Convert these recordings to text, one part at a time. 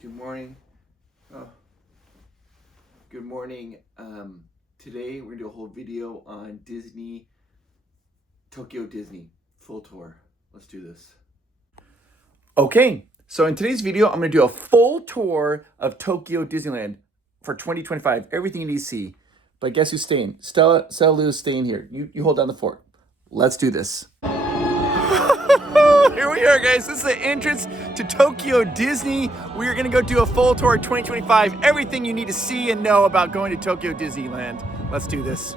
Good morning. Good morning. Today we're gonna do a whole video on Tokyo Disney full tour. Let's do this. Okay, so in today's video, I'm gonna do a full tour of Tokyo Disneyland for 2025. Everything you need to see. But guess who's staying? Stella Lou's staying here. You hold down the fort. Let's do this. Here we are, guys. This is the entrance to Tokyo Disney. We are going to go do a full tour of 2025. Everything you need to see and know about going to Tokyo Disneyland. Let's do this.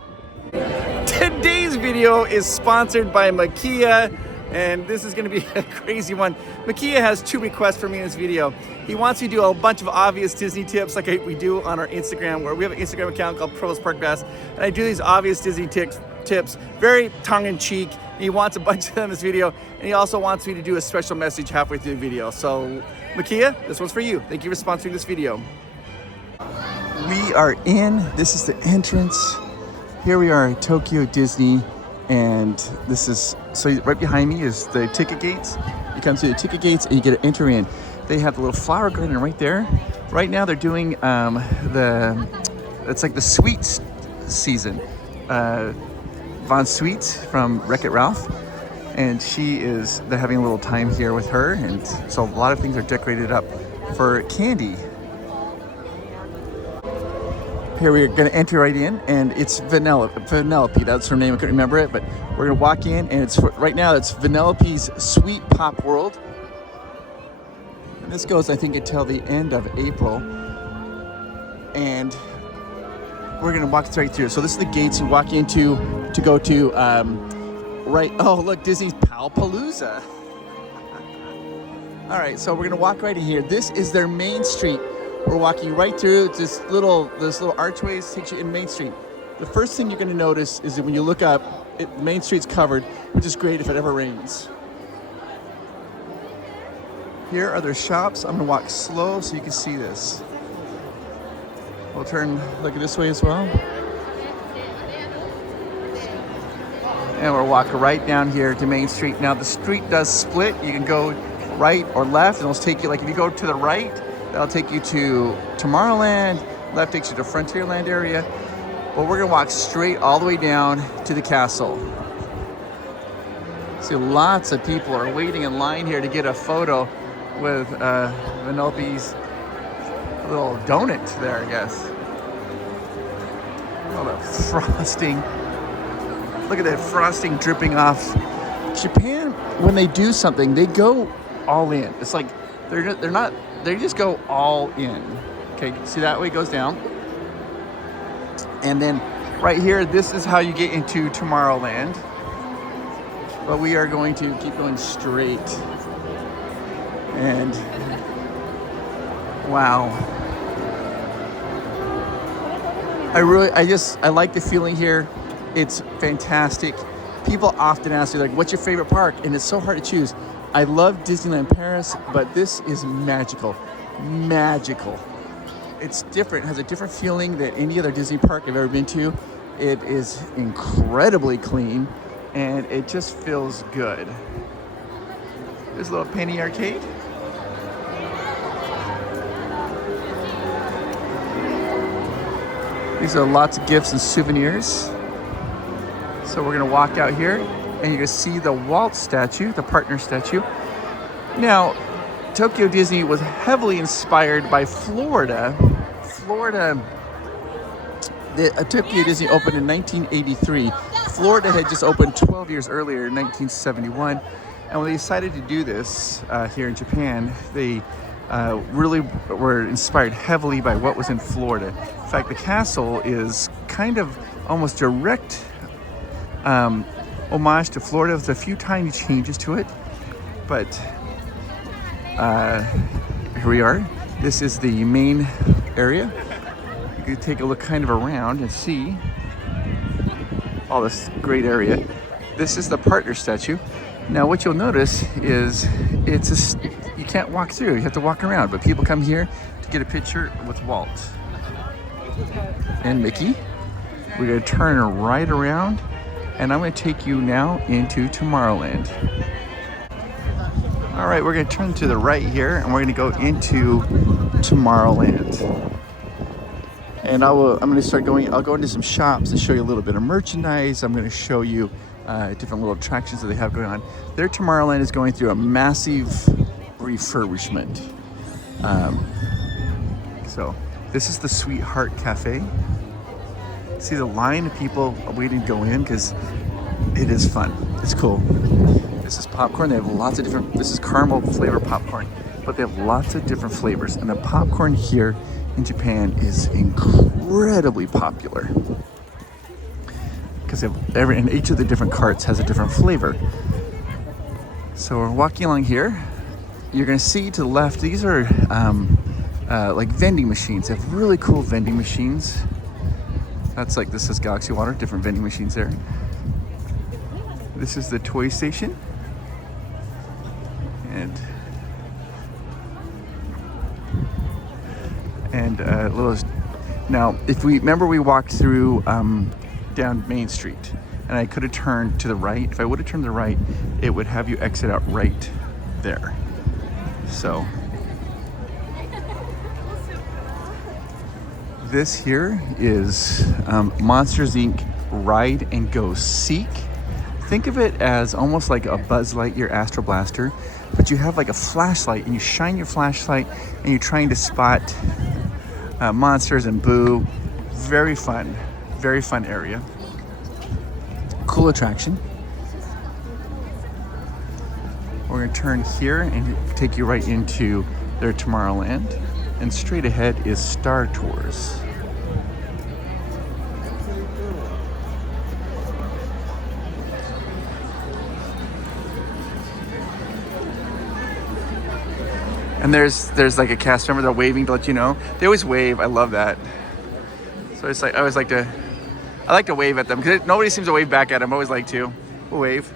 Today's video is sponsored by Makia, and this is going to be a crazy one. Makia has 2 requests for me in this video. He wants me to do a bunch of obvious Disney tips like we do on our Instagram, where we have an Instagram account called Provost Park Pass, and I do these obvious Disney tips, very tongue-in-cheek. He wants a bunch of them in this video, and he also wants me to do a special message halfway through the video. So, Makia, this one's for you. Thank you for sponsoring this video. We are in. This is the entrance. Here we are at Tokyo Disney, and this is, so right behind me is the ticket gates. You come through the ticket gates and you get to enter in. They have the little flower garden right there. Right now they're doing it's like the sweets season. Von Sweets from Wreck-It Ralph, and they're having a little time here with her, and so a lot of things are decorated up for candy. Here we're going to enter right in, and it's Vanellope, that's her name, I couldn't remember it, but we're going to walk in, and right now it's Vanellope's Sweet Pop World, and this goes, I think, until the end of April, and we're going to walk straight through. So this is the gates you walk into to go to, oh, look, Disney's Palooza. All right, so we're going to walk right in here. This is their main street. We're walking right through this little archways takes you in Main Street. The first thing you're going to notice is that when you look up, Main Street's covered, which is great if it ever rains. Here are their shops. I'm going to walk slow so you can see this. We'll look at this way as well. And we'll walk right down here to Main Street. Now the street does split. You can go right or left, and it'll take you, like if you go to the right, that'll take you to Tomorrowland. Left takes you to Frontierland area. But we're gonna walk straight all the way down to the castle. See, lots of people are waiting in line here to get a photo with Vanellope's little donut there, I guess. Oh, the frosting. Look at that frosting dripping off. Japan, when they do something, they go all in. It's like they just go all in. Okay, see that way it goes down. And then right here, this is how you get into Tomorrowland. But we are going to keep going straight. And wow. I like the feeling here. It's fantastic. People often ask me, like, what's your favorite park? And it's so hard to choose. I love Disneyland Paris, but this is magical. Magical. It's different, it has a different feeling than any other Disney park I've ever been to. It is incredibly clean, and it just feels good. There's a little penny arcade. These are lots of gifts and souvenirs. So we're gonna walk out here, and you're gonna see the Walt statue, the partner statue. Now, Tokyo Disney was heavily inspired by Florida. Tokyo Disney opened in 1983. Florida had just opened 12 years earlier in 1971. And when they decided to do this here in Japan, they really were inspired heavily by what was in Florida. In fact, the castle is kind of almost direct homage to Florida with a few tiny changes to it. But here we are. This is the main area. You can take a look kind of around and see all this great area. This is the partner statue. Now what you'll notice is you can't walk through, you have to walk around, but people come here to get a picture with Walt and Mickey. We're gonna turn right around, and I'm gonna take you now into Tomorrowland. All right, we're gonna turn to the right here, and we're gonna go into Tomorrowland. And I'm going to start going, I'll go into some shops and show you a little bit of merchandise. I'm going to show you different little attractions that they have going on. Their Tomorrowland is going through a massive refurbishment. So this is the Sweetheart Cafe. See the line of people waiting to go in because it is fun. It's cool. This is popcorn. They have lots of different, this is caramel flavor popcorn, but they have lots of different flavors. And the popcorn here in Japan is incredibly popular because and each of the different carts has a different flavor. So we're walking along here. You're gonna see to the left, these are like vending machines. They have really cool vending machines. That's like, this is Galaxy Water, different vending machines there. This is the toy station. And now, if we remember, we walked through down Main Street, and I could have turned to the right. If I would have turned to the right, it would have you exit out right there. So this here is Monsters Inc. Ride and Go Seek. Think of it as almost like a Buzz Lightyear Astro Blaster, but you have like a flashlight, and you shine your flashlight, and you're trying to spot monsters and Boo. Very fun area. Cool attraction. We're gonna turn here and take you right into their Tomorrowland, and straight ahead is Star Tours. And there's like a cast member, they're waving to let you know. They always wave. I love that. So it's like I like to wave at them because nobody seems to wave back at them. I always like to. We'll wave.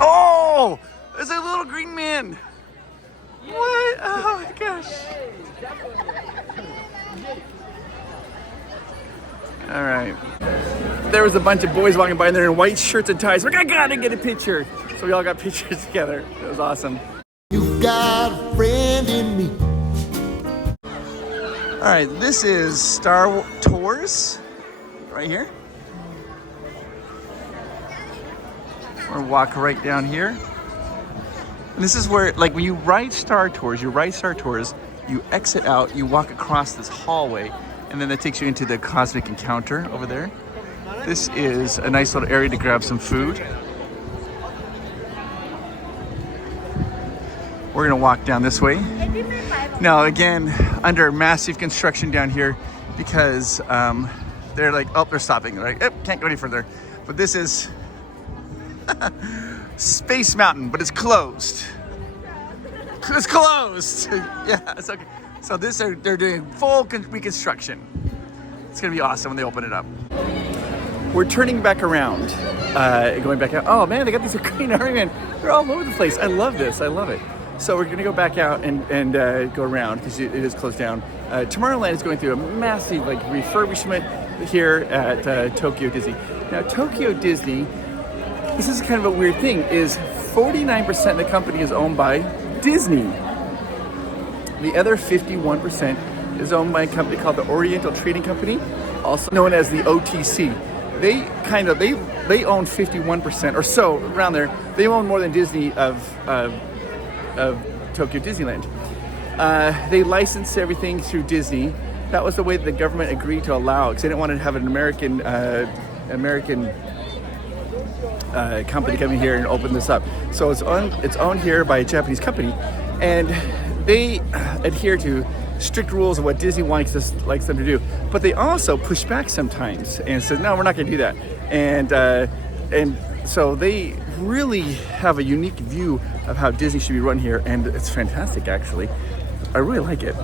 Oh, there's a little green man. What? Oh my gosh. All right. There was a bunch of boys walking by and they're in white shirts and ties. Like, I gotta get a picture. So we all got pictures together. It was awesome. You got a friend in me. All right, this is Star Tours right here. We're gonna walk right down here. And this is where, like, when you ride Star Tours, you exit out, you walk across this hallway, and then that takes you into the Cosmic Encounter over there. This is a nice little area to grab some food. We're gonna walk down this way. Now again, under massive construction down here because they're like, oh, they're stopping. They're like, oh, can't go any further. But this is Space Mountain, but it's closed. It's closed. Yeah, it's okay. So they're doing full reconstruction. It's gonna be awesome when they open it up. We're turning back around, going back out. Oh man, they got these green army men. They're all over the place. I love this. I love it. So we're gonna go back out and go around because it is closed down. Tomorrowland is going through a massive refurbishment here at Tokyo Disney. Now Tokyo Disney, this is kind of a weird thing, is 49% of the company is owned by Disney. The other 51% is owned by a company called the Oriental Trading Company, also known as the OTC. They own 51% or so, around there. They own more than Disney of Tokyo Disneyland. They licensed everything through Disney. That was the way that the government agreed to allow, because they didn't want to have an American company coming here and open this up. So it's owned here by a Japanese company, and they adhere to strict rules of what Disney likes them to do. But they also push back sometimes and said, no, we're not going to do that. And so they really have a unique view of how Disney should be run here, and it's fantastic, actually. I really like it.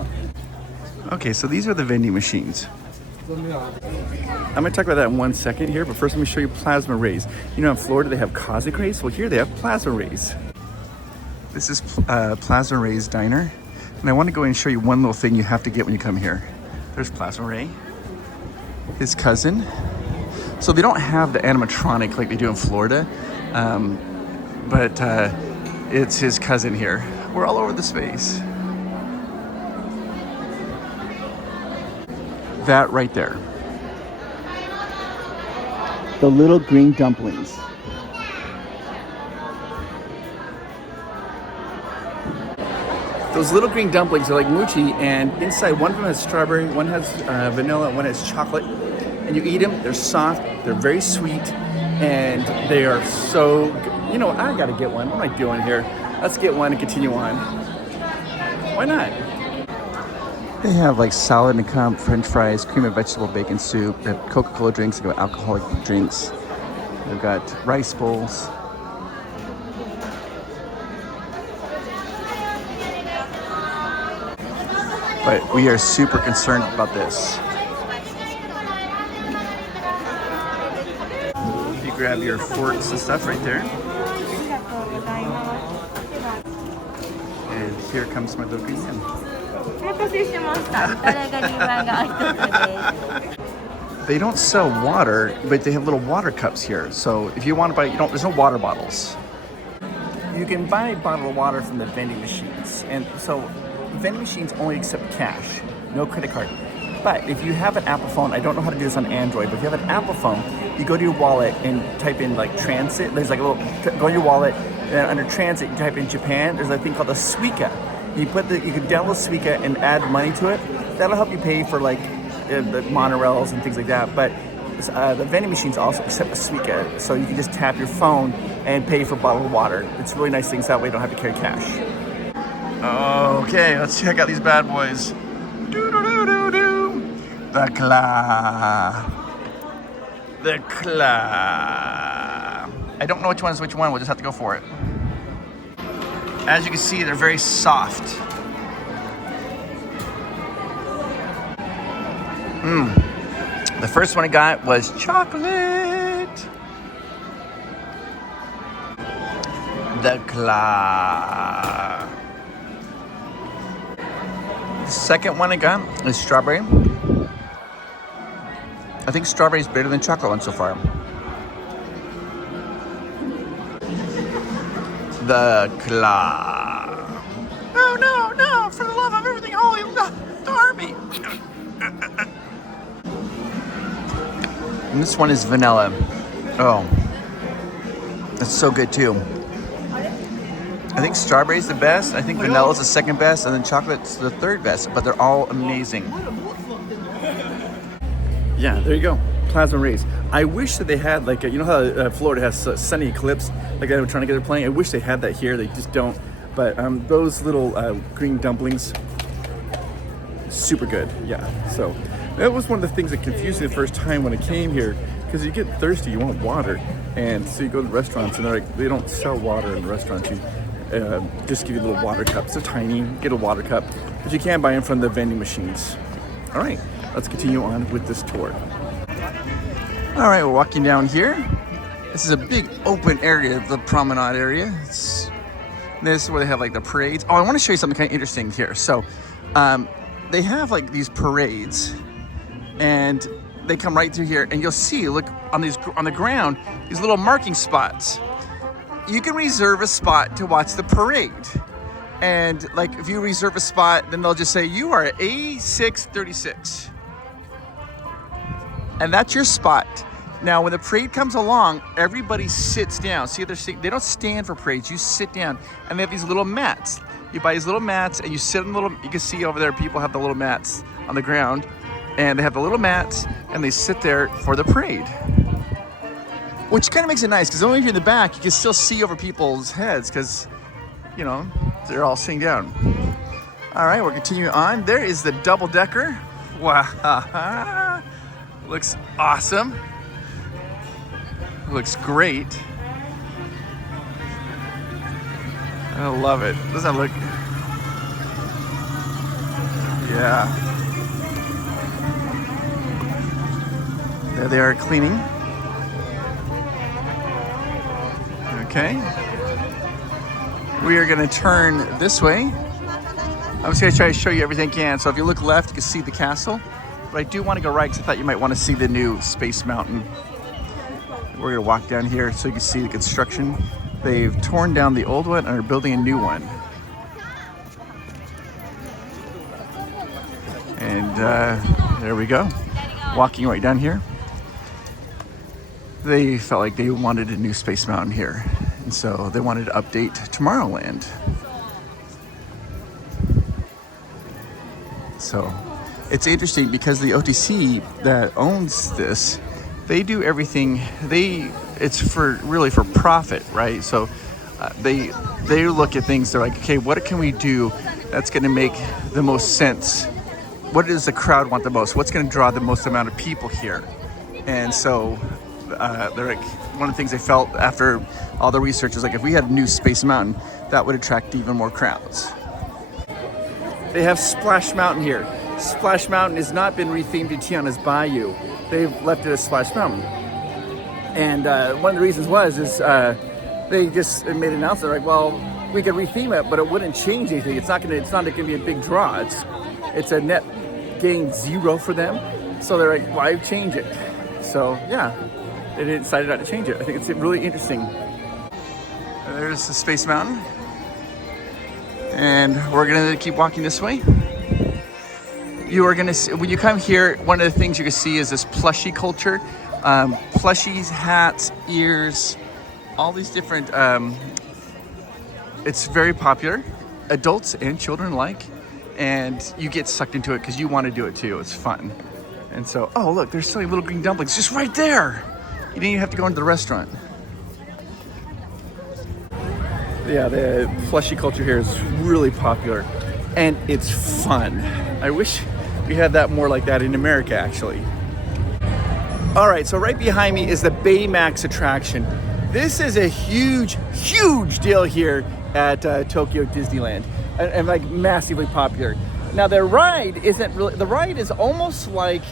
Okay, so these are the vending machines. I'm going to talk about that in 1 second here, but first let me show you plasma rays. You know, in Florida they have cosmic rays. Well, here they have plasma rays. This is Plasma Ray's Diner, and I want to go and show you one little thing you have to get when you come here. There's Plasma Ray, his cousin. So they don't have the animatronic like they do in Florida, but It's his cousin here. We're all over the space. That right there. The little green dumplings. Those little green dumplings are like mochi, and inside one of them has strawberry, one has vanilla, one has chocolate. And you eat them, they're soft, they're very sweet, and they are so good. You know, I gotta get one. What am I doing here? Let's get one and continue on. Why not? They have like salad and comp, french fries, cream of vegetable bacon soup, they have Coca-Cola drinks, they've got alcoholic drinks, they've got rice bowls. But we are super concerned about this. You grab your forks and stuff right there. And here comes my little green man. They don't sell water, but they have little water cups here. So if you want to buy, there's no water bottles. You can buy a bottle of water from the vending machines. And so vending machines only accept cash, no credit card. But if you have an Apple phone, I don't know how to do this on Android, but if you have an Apple phone, you go to your wallet and type in like transit. There's like a little, go to your wallet, and under transit, you type in Japan. There's a thing called a Suica. You can download Suica and add money to it. That'll help you pay for like the monorails and things like that. But the vending machines also accept a Suica, so you can just tap your phone and pay for a bottle of water. It's really nice things that way you don't have to carry cash. Okay, let's check out these bad boys. The claw. The claw. I don't know which one is which one. We'll just have to go for it. As you can see, they're very soft. The first one I got was chocolate. The claw. The second one I got is strawberry. I think strawberry is better than chocolate one so far. The claw. Oh no, no, for the love of everything holy, Darby. And this one is vanilla. Oh, that's so good too. I think strawberry's the best. I think vanilla's the second best, and then chocolate's the third best. But they're all amazing. Yeah, there you go. Plasma rays. I wish that they had like you know how Florida has sunny eclipse, like they were trying to get a plane. I wish they had that here. They just don't. But those little green dumplings, super good. Yeah. So that was one of the things that confused me the first time when I came here, because you get thirsty, you want water, and so you go to the restaurants and they're like, they don't sell water in the restaurants. You just give you little water cups. They're tiny. Get a water cup, but you can buy them from the vending machines. All right, let's continue on with this tour. All right, we're walking down here. This is a big open area, the promenade area. This is where they have like the parades. Oh, I want to show you something kind of interesting here. So they have like these parades, and they come right through here, and you'll see, look on the ground, these little marking spots. You can reserve a spot to watch the parade. And like if you reserve a spot, then they'll just say you are A636. And that's your spot. Now, when the parade comes along, everybody sits down. See, they don't stand for parades. You sit down, and they have these little mats. You buy these little mats, and you sit on the little. You can see over there, people have the little mats on the ground, and they have the little mats, and they sit there for the parade. Which kind of makes it nice, because only if you're in the back, you can still see over people's heads, because, you know, they're all sitting down. All right, we're continuing on. There is the double-decker. Wow. Looks awesome. Looks great. I love it. Doesn't that look? Yeah. There they are cleaning. Okay. We are going to turn this way. I'm just going to try to show you everything I can. So if you look left, you can see the castle. But I do want to go right, because I thought you might want to see the new Space Mountain. We're going to walk down here so you can see the construction. They've torn down the old one and are building a new one. And there we go, walking right down here. They felt like they wanted a new Space Mountain here, and so they wanted to update Tomorrowland. So it's interesting because the OTC that owns this, they do everything. It's really for profit, right? So they look at things. They're like, okay, what can we do that's going to make the most sense? What does the crowd want the most? What's going to draw the most amount of people here? And so they're like, one of the things they felt after all the research is like, if we had a new Space Mountain, that would attract even more crowds. They have Splash Mountain here. Splash Mountain has not been rethemed to Tiana's Bayou. They've left it as Splash Mountain. And one of the reasons is they just made an announcement like, well, we could retheme it, but it wouldn't change anything. It's not gonna be a big draw. It's a net gain 0 for them. So they're like, why change it? So yeah, they decided not to change it. I think it's really interesting. There's the Space Mountain. And we're gonna keep walking this way. You are gonna see, when you come here, one of the things you can see is this plushie culture. Plushies, hats, ears, all these different, it's very popular. Adults and children alike. And you get sucked into it because you want to do it too. It's fun. And so, oh look, there's selling little green dumplings just right there. You didn't even have to go into the restaurant. Yeah, the plushie culture here is really popular and it's fun. I wish we had that more like that in America, actually. All right, so right behind me is the Baymax attraction. This is a huge, huge deal here at Tokyo Disneyland, and like massively popular. Now the ride isn't really, the ride is almost like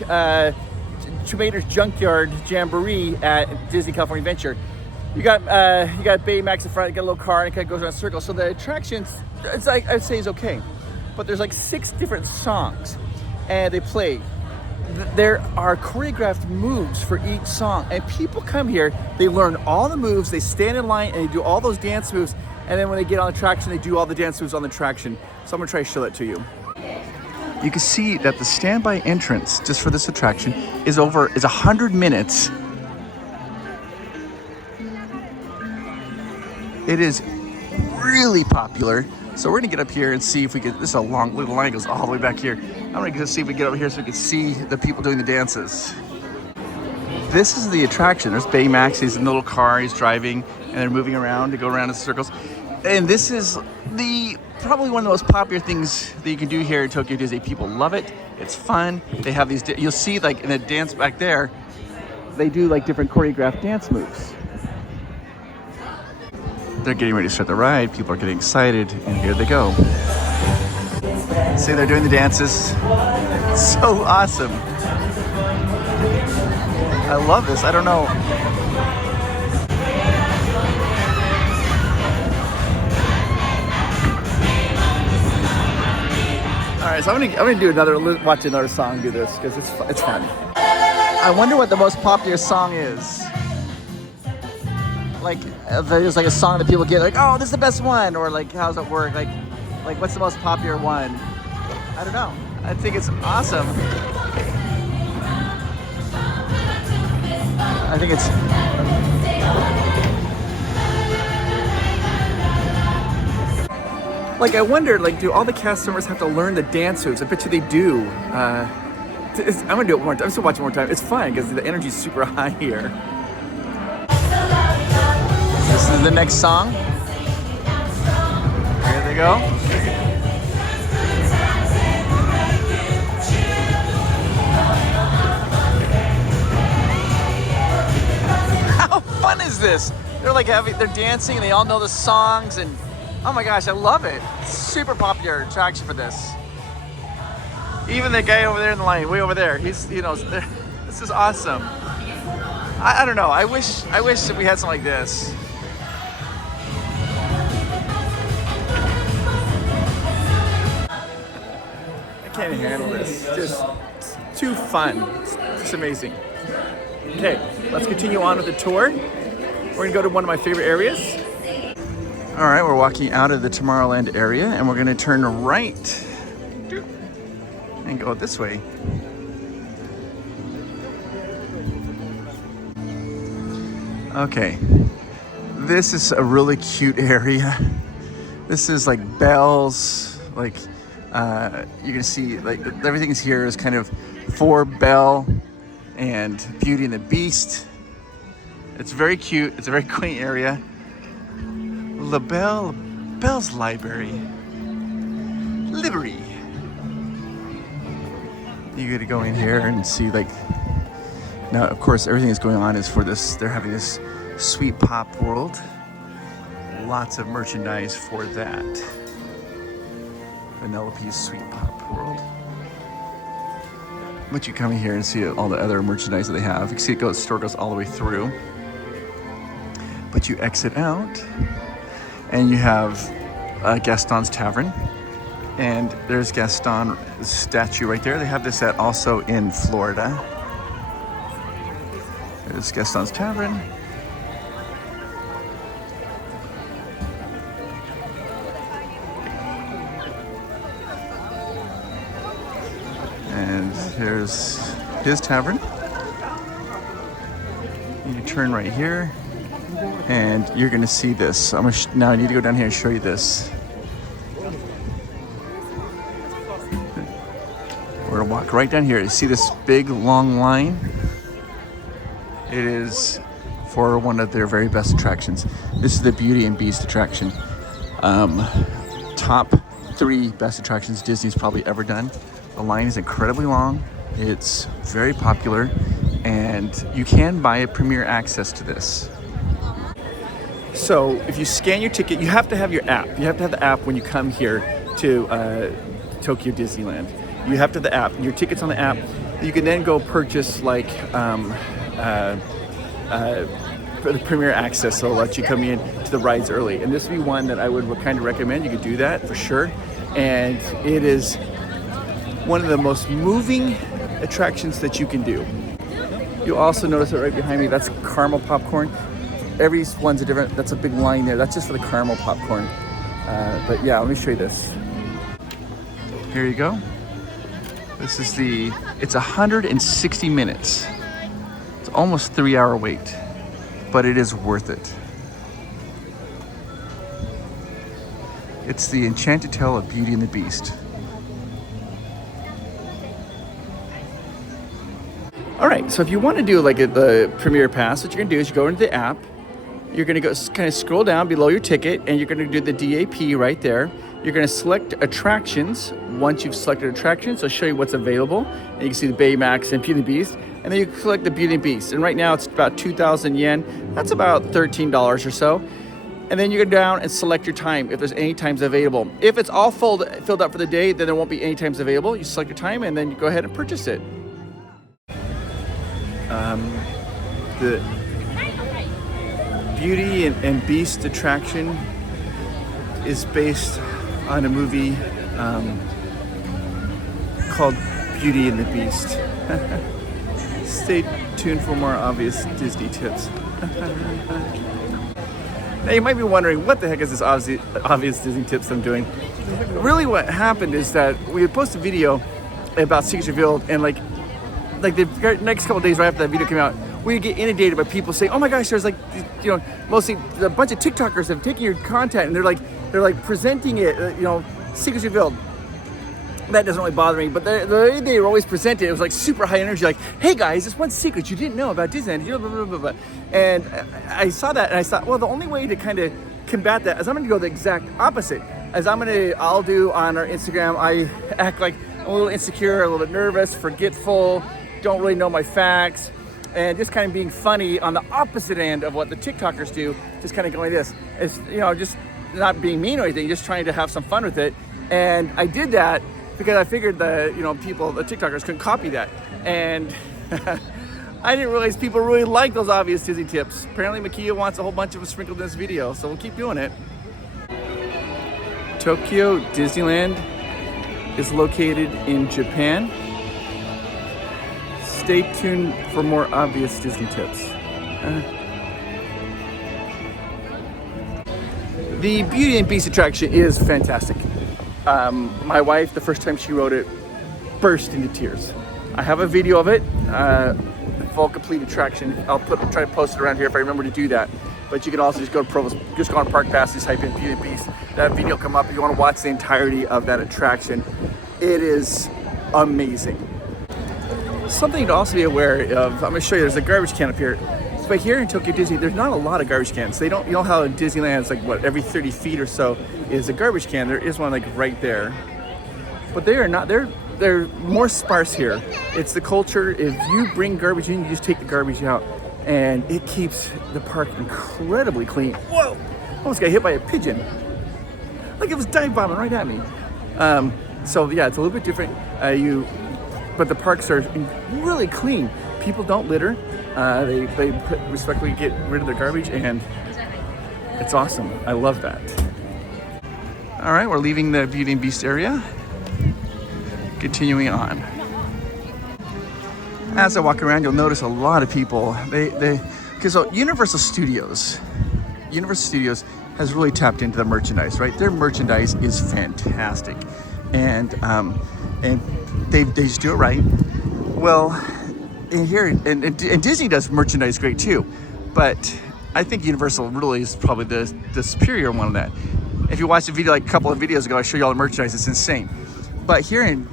Tomater's Junkyard Jamboree at Disney California Adventure. You got Baymax in front, you got a little car, and it kind of goes around in a circle. So the attractions, it's like, I'd say is okay. But there's like 6 different songs, and they play. There are choreographed moves for each song, and people come here, they learn all the moves, they stand in line, and they do all those dance moves, and then when they get on the attraction, they do all the dance moves on the attraction. So I'm gonna try to show that to you. You can see that the standby entrance, just for this attraction, is 100 minutes. It is really popular. So we're gonna get up here and see if we can, this is a long little line, goes all the way back here. I'm gonna go see if we can get over here so we can see the people doing the dances. This is the attraction. There's Baymax, he's in the little car, he's driving, and they're moving around to go around in circles. And this is probably one of the most popular things that you can do here at Tokyo Disney. People love it, it's fun. They have these, you'll see like in the dance back there, they do like different choreographed dance moves. They're getting ready to start the ride. People are getting excited, and here they go. See, they're doing the dances. It's so awesome. I love this. I don't know. All right, so I'm gonna do watch another song do this because it's fun. I wonder what the most popular song is. Like, there's like a song that people get like, oh, this is the best one, or like, how's it work? Like what's the most popular one? I don't know. I think it's awesome. I think it's. Like, I wonder, like, do all the cast members have to learn the dance moves? I bet you they do. I'm gonna do it one more time. I'm still watching one more time. It's fun because the energy's super high here. This is the next song. Here they go. How fun is this? They're like they're dancing and they all know the songs, and oh my gosh, I love it. It's super popular attraction for this. Even the guy over there in the line, way over there, he's, you know, this is awesome. I don't know. I wish that we had something like this. I can't handle this. Just too fun. It's amazing. Okay, let's continue on with the tour. We're gonna go to one of my favorite areas. All right, we're walking out of the Tomorrowland area and we're gonna turn right and go this way. Okay, this is a really cute area. This is like bells, like you can see like everything's here is kind of for Belle and Beauty and the Beast. It's very cute, it's a very quaint area. Belle's Library. Library. You gotta go in here and see like, now of course everything that's going on is for this, they're having this Sweet Pop World. Lots of merchandise for that. Vanellope's Sweet Pop World. But you come in here and see all the other merchandise that they have. You can see the store goes all the way through. But you exit out and you have Gaston's Tavern. And there's Gaston's statue right there. They have this also in Florida. There's Gaston's Tavern. And here's his tavern. You turn right here and you're gonna see this. Now I need to go down here and show you this. We're gonna walk right down here. You see this big long line? It is for one of their very best attractions. This is the Beauty and Beast attraction. Top 3 best attractions Disney's probably ever done. The line is incredibly long. It's very popular, and you can buy a premier access to this. So if you scan your ticket, you have to have your app. You have to have the app when you come here to Tokyo Disneyland. You have to have the app. Your ticket's on the app. You can then go purchase like for the premier access, so it'll let you come in to the rides early. And this would be one that I would kind of recommend. You could do that for sure. And it is one of the most moving attractions that you can do. You'll also notice it right behind me, that's caramel popcorn. Every one's a different, that's a big line there. That's just for the caramel popcorn. But yeah, let me show you this. Here you go. This is it's 160 minutes. It's almost 3-hour wait, but it is worth it. It's the Enchanted Tale of Beauty and the Beast. All right, so if you want to do like the Premier Pass, what you're gonna do is you go into the app, you're gonna go kind of scroll down below your ticket, and you're gonna do the DAP right there. You're gonna select attractions. Once you've selected attractions, it'll show you what's available. And you can see the Baymax and Beauty and the Beast, and then you select the Beauty and the Beast. And right now it's about 2,000 yen. That's about $13 or so. And then you go down and select your time if there's any times available. If it's all filled up for the day, then there won't be any times available. You select your time and then you go ahead and purchase it. The Beauty and Beast attraction is based on a movie called Beauty and the Beast. Stay tuned for more obvious Disney tips. Now you might be wondering, what the heck is this obvious Disney tips I'm doing? Really what happened is that we had posted a video about Secrets Revealed, and like the next couple of days right after that video came out, we get inundated by people saying, "Oh my gosh, there's like, you know, mostly a bunch of TikTokers have taken your content and they're like presenting it, Secrets Revealed." That doesn't really bother me, but the way they always present it was like super high energy, like, "Hey guys, this one secret you didn't know about Disneyland," blah, blah, blah, blah. And I saw that and I thought, well, the only way to kind of combat that is I'm gonna go the exact opposite. I'll do on our Instagram, I act like I'm a little insecure, a little bit nervous, forgetful, don't really know my facts, and just kind of being funny on the opposite end of what the TikTokers do, just kind of going this. It's, just not being mean or anything, just trying to have some fun with it. And I did that because I figured that, the TikTokers couldn't copy that. And I didn't realize people really like those obvious Disney tips. Apparently Makia wants a whole bunch of them sprinkled in this video, so we'll keep doing it. Tokyo Disneyland is located in Japan. Stay tuned for more obvious Disney tips. The Beauty and Beast attraction is fantastic. My wife, the first time she rode it, burst into tears. I have a video of it, full complete attraction. I'll try to post it around here if I remember to do that. But you can also just go to Provost, just go on Park Pass, just type in Beauty and Beast. That video will come up if you want to watch the entirety of that attraction. It is amazing. Something to also be aware of, I'm going to show you, there's a garbage can up here. But here in Tokyo Disney, there's not a lot of garbage cans. You know how in Disneyland it's like, what, every 30 feet or so is a garbage can. There is one like right there. But they are not, they're more sparse here. It's the culture, if you bring garbage in, you just take the garbage out. And it keeps the park incredibly clean. Whoa! Almost got hit by a pigeon. Like it was dive bombing right at me. So yeah, it's a little bit different. But the parks are really clean. People don't litter. They respectfully get rid of their garbage, and it's awesome. I love that. All right, we're leaving the Beauty and Beast area. Continuing on. As I walk around, you'll notice a lot of people. So Universal Studios has really tapped into the merchandise, right? Their merchandise is fantastic, and they just do it right. Well, in here, and Disney does merchandise great too, but I think Universal really is probably the superior one of that. If you watched a video like a couple of videos ago, I showed you all the merchandise. It's insane. But here in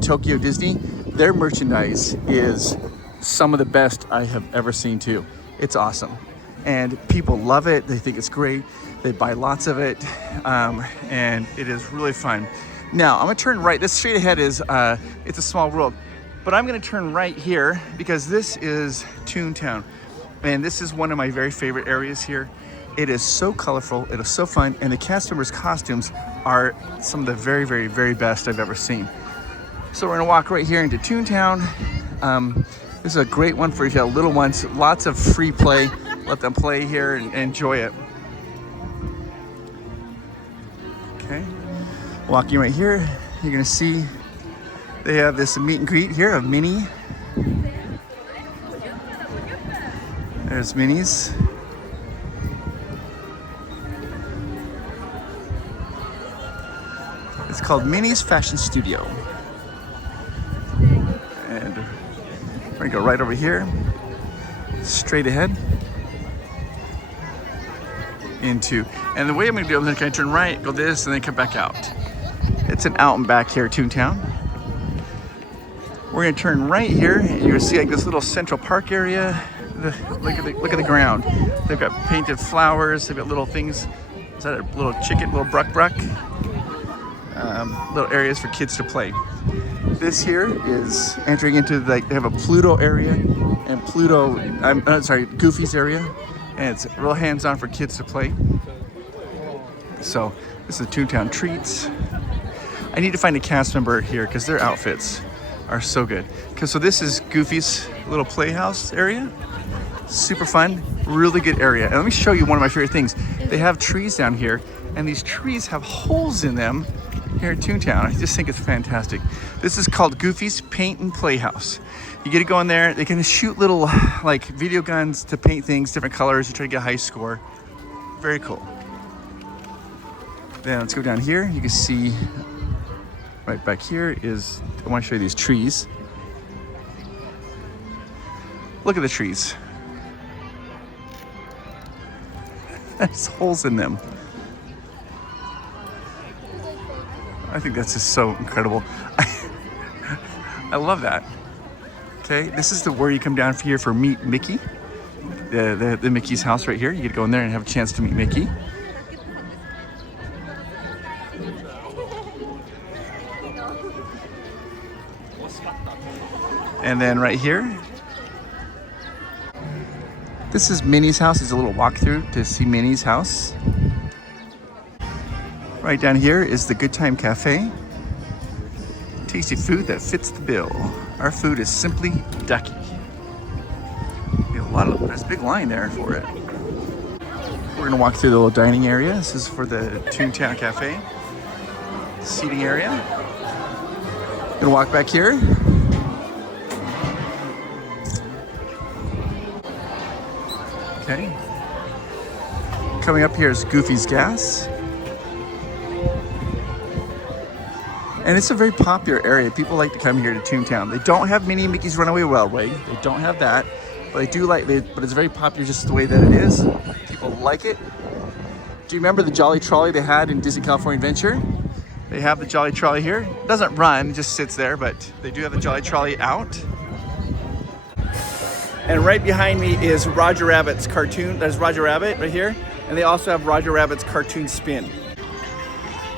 Tokyo Disney, their merchandise is some of the best I have ever seen too. It's awesome. And people love it. They think it's great. They buy lots of it. And it is really fun. Now, I'm gonna turn right. This straight ahead is, it's a small world. But I'm gonna turn right here because this is Toontown. And this is one of my very favorite areas here. It is so colorful, it is so fun, and the cast members' costumes are some of the very, very, very best I've ever seen. So we're gonna walk right here into Toontown. This is a great one for if you have little ones. Lots of free play. Let them play here and enjoy it. Okay, walking right here, you're gonna see they have this meet and greet here of Minnie. There's Minnie's. It's called Minnie's Fashion Studio. And we're gonna go right over here, straight ahead into, and the way I'm gonna do it, I'm gonna kind of turn right, go this, and then come back out. It's an out and back here, Toontown. We're gonna turn right here, and you're gonna see like this little Central Park area. Look at the ground. They've got painted flowers. They've got little things. Is that a little chicken, little bruck? Little areas for kids to play. This here is entering into they have a Pluto area and Goofy's area, and it's real hands-on for kids to play. So this is Toontown Treats. I need to find a cast member here because their outfits are so good. So this is Goofy's little playhouse area. Super fun, really good area. And let me show you one of my favorite things. They have trees down here, and these trees have holes in them here at Toontown. I just think it's fantastic. This is called Goofy's Paint and Playhouse. You get to go in there. They can shoot little like video guns to paint things, different colors. You try to get a high score. Very cool. Then let's go down here. You can see right back here is, I want to show you these trees. Look at the trees. There's holes in them. I think that's just so incredible. I love that. Okay, this is where you come down here for Meet Mickey. The Mickey's house right here. You get to go in there and have a chance to meet Mickey. And then right here, this is Minnie's house. It's a little walkthrough to see Minnie's house. Right down here is the Good Time Cafe. Tasty food that fits the bill. Our food is simply ducky. There's a big line there for it. We're gonna walk through the little dining area. This is for the Toontown Cafe. Seating area. Gonna walk back here. Okay. Coming up here is Goofy's Gas. And it's a very popular area. People like to come here to Toontown. They don't have Minnie and Mickey's Runaway Railway. They don't have that. But they do like it, but it's very popular just the way that it is. People like it. Do you remember the Jolly Trolley they had in Disney California Adventure? They have the Jolly Trolley here. It doesn't run, it just sits there, but they do have the Jolly Trolley out. And right behind me is Roger Rabbit's cartoon. There's Roger Rabbit right here. And they also have Roger Rabbit's cartoon spin.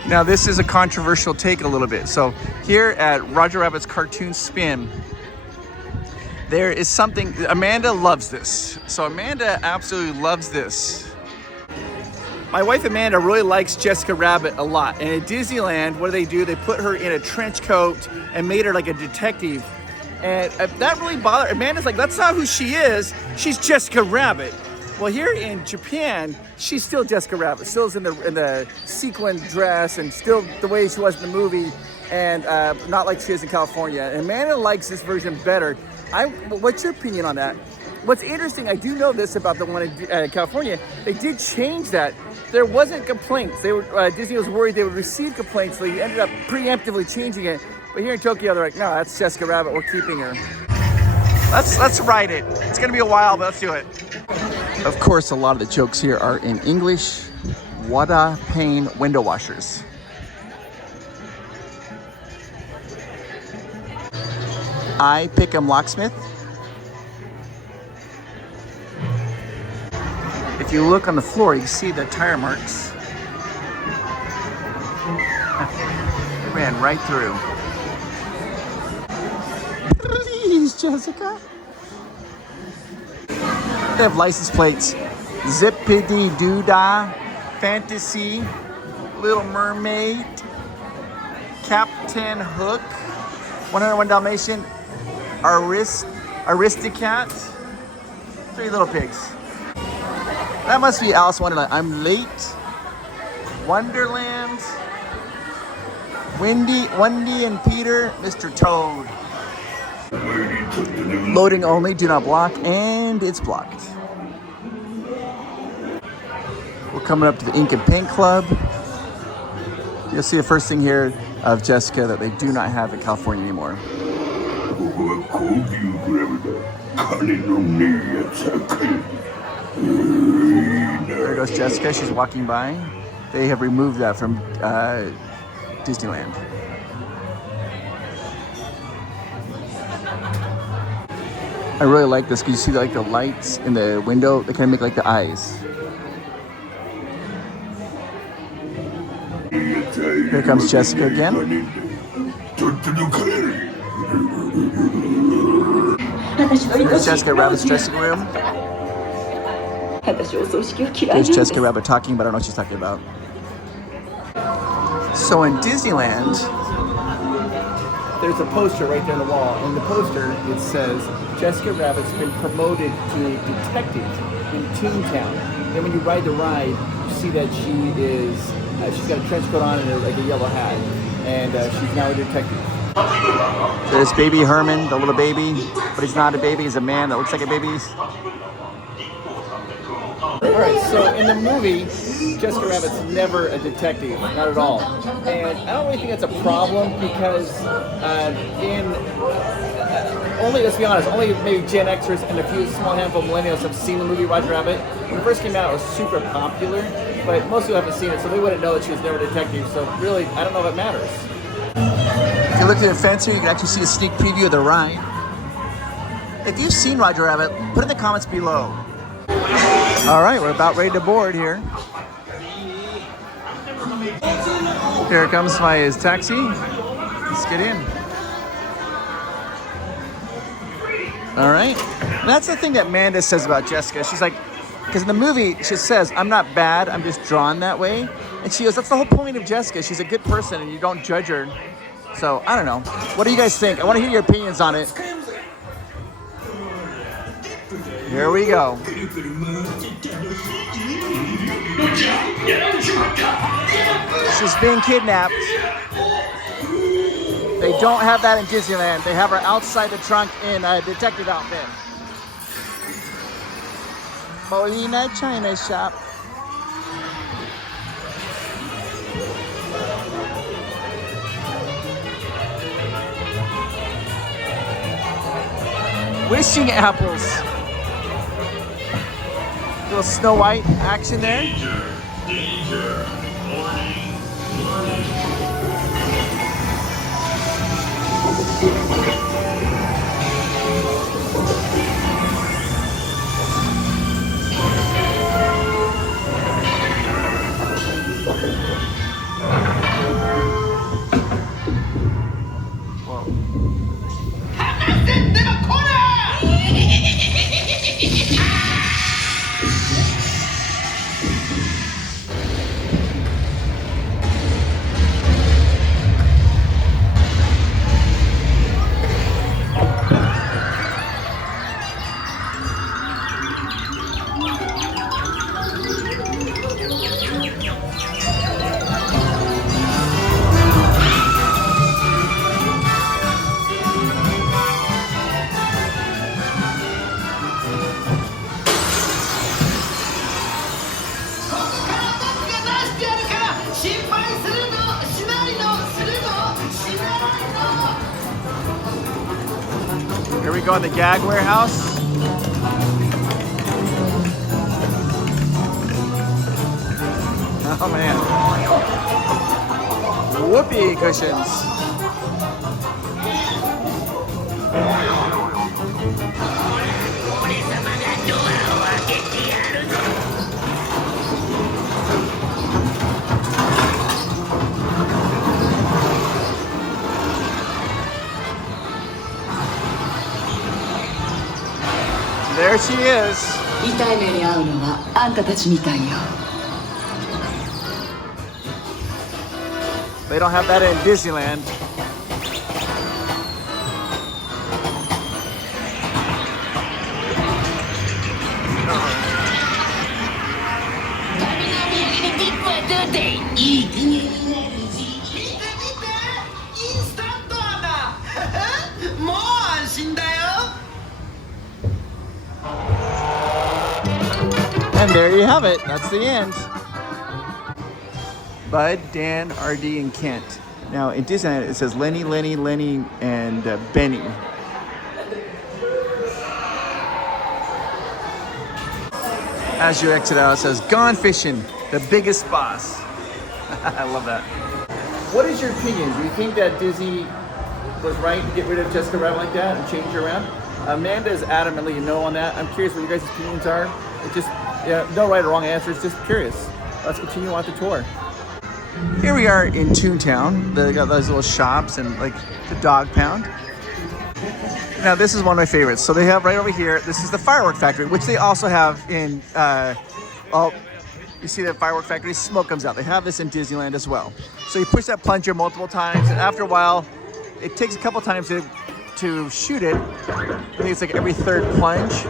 Now this is a controversial take a little bit. So here at Roger Rabbit's cartoon spin, there is something, Amanda loves this. So Amanda absolutely loves this. My wife Amanda really likes Jessica Rabbit a lot. And at Disneyland, what do? They put her in a trench coat and made her like a detective. And that really bothered Amanda's like, that's not who she is. She's Jessica Rabbit. Well, here in Japan, she's still Jessica Rabbit. Still is in the sequin dress and still the way she was in the movie, and not like she is in California. And Amanda likes this version better. What's your opinion on that? What's interesting, I do know this about the one in California. They did change that. There wasn't complaints. Disney was worried they would receive complaints, so they ended up preemptively changing it. But here in Tokyo, they're like, no, that's Jessica Rabbit. We're keeping her. Let's write it. It's gonna be a while, but let's do it. Of course, a lot of the jokes here are in English. Wada pane window washers. I pick 'em locksmith. If you look on the floor, you can see the tire marks. It ran right through. Please, Jessica. They have license plates. Zippity Doodah, Fantasy, Little Mermaid, Captain Hook, 101 Dalmatian, Aristocat, 3 Little Pigs. That must be Alice in Wonderland. I'm late. Wonderland, Wendy and Peter, Mr. Toad. Loading only, do not block, and it's blocked. We're coming up to the Ink and Paint Club. You'll see the first thing here of Jessica that they do not have in California anymore. There goes Jessica, she's walking by. They have removed that from Disneyland. I really like this because you see like the lights in the window, they kind of make like the eyes. Here comes Jessica again. Here's Jessica Rabbit's dressing room. There's Jessica Rabbit talking, but I don't know what she's talking about. So in Disneyland, there's a poster right there on the wall. And the poster, it says, Jessica Rabbit's been promoted to detective in Toontown. Then when you ride the ride, you see that she is, she's got a trench coat on and like a yellow hat. And she's now a detective. There's baby Herman, the little baby. But he's not a baby, he's a man that looks like a baby. Alright, so in the movie, Jessica Rabbit's never a detective, not at all. And I don't really think that's a problem because only, let's be honest, only maybe Gen Xers and a few small handful of millennials have seen the movie Roger Rabbit. When it first came out, it was super popular, but most people haven't seen it, so they wouldn't know that she was never a detective. So really, I don't know if it matters. If you look at the fence here, you can actually see a sneak preview of the ride. If you've seen Roger Rabbit, put in the comments below. All right, we're about ready to board here. Here comes his taxi. Let's get in. All right. And that's the thing that Amanda says about Jessica. She's like, because in the movie, she says, I'm not bad, I'm just drawn that way. And she goes, that's the whole point of Jessica. She's a good person and you don't judge her. So, I don't know. What do you guys think? I want to hear your opinions on it. Here we go. She's being kidnapped. They don't have that in Disneyland. They have her outside the trunk in a detective outfit. Molina China Shop. wishing apples. Little Snow White action there. Here we go in the gag warehouse. Oh man. Whoopee cushions. There she is. They don't have that in Disneyland. And there you have it. That's the end. Bud, Dan, RD, and Kent. Now in Disneyland it says Lenny, and Benny. As you exit out, it says "Gone fishing, the biggest boss." I love that. What is your opinion? Do you think that Disney was right to get rid of Jessica Rabbit like that and change her around? Amanda is adamantly no on that. I'm curious what your guys' opinions are. It just, yeah, no right or wrong answers. Just curious. Let's continue on the tour. Here we are in Toontown. They got those little shops and like the dog pound. Now this is one of my favorites. So they have right over here, this is the firework factory, which they also have in, you see the firework factory, smoke comes out. They have this in Disneyland as well. So you push that plunger multiple times, and after a while, it takes a couple times to shoot it. I think it's like every third plunge.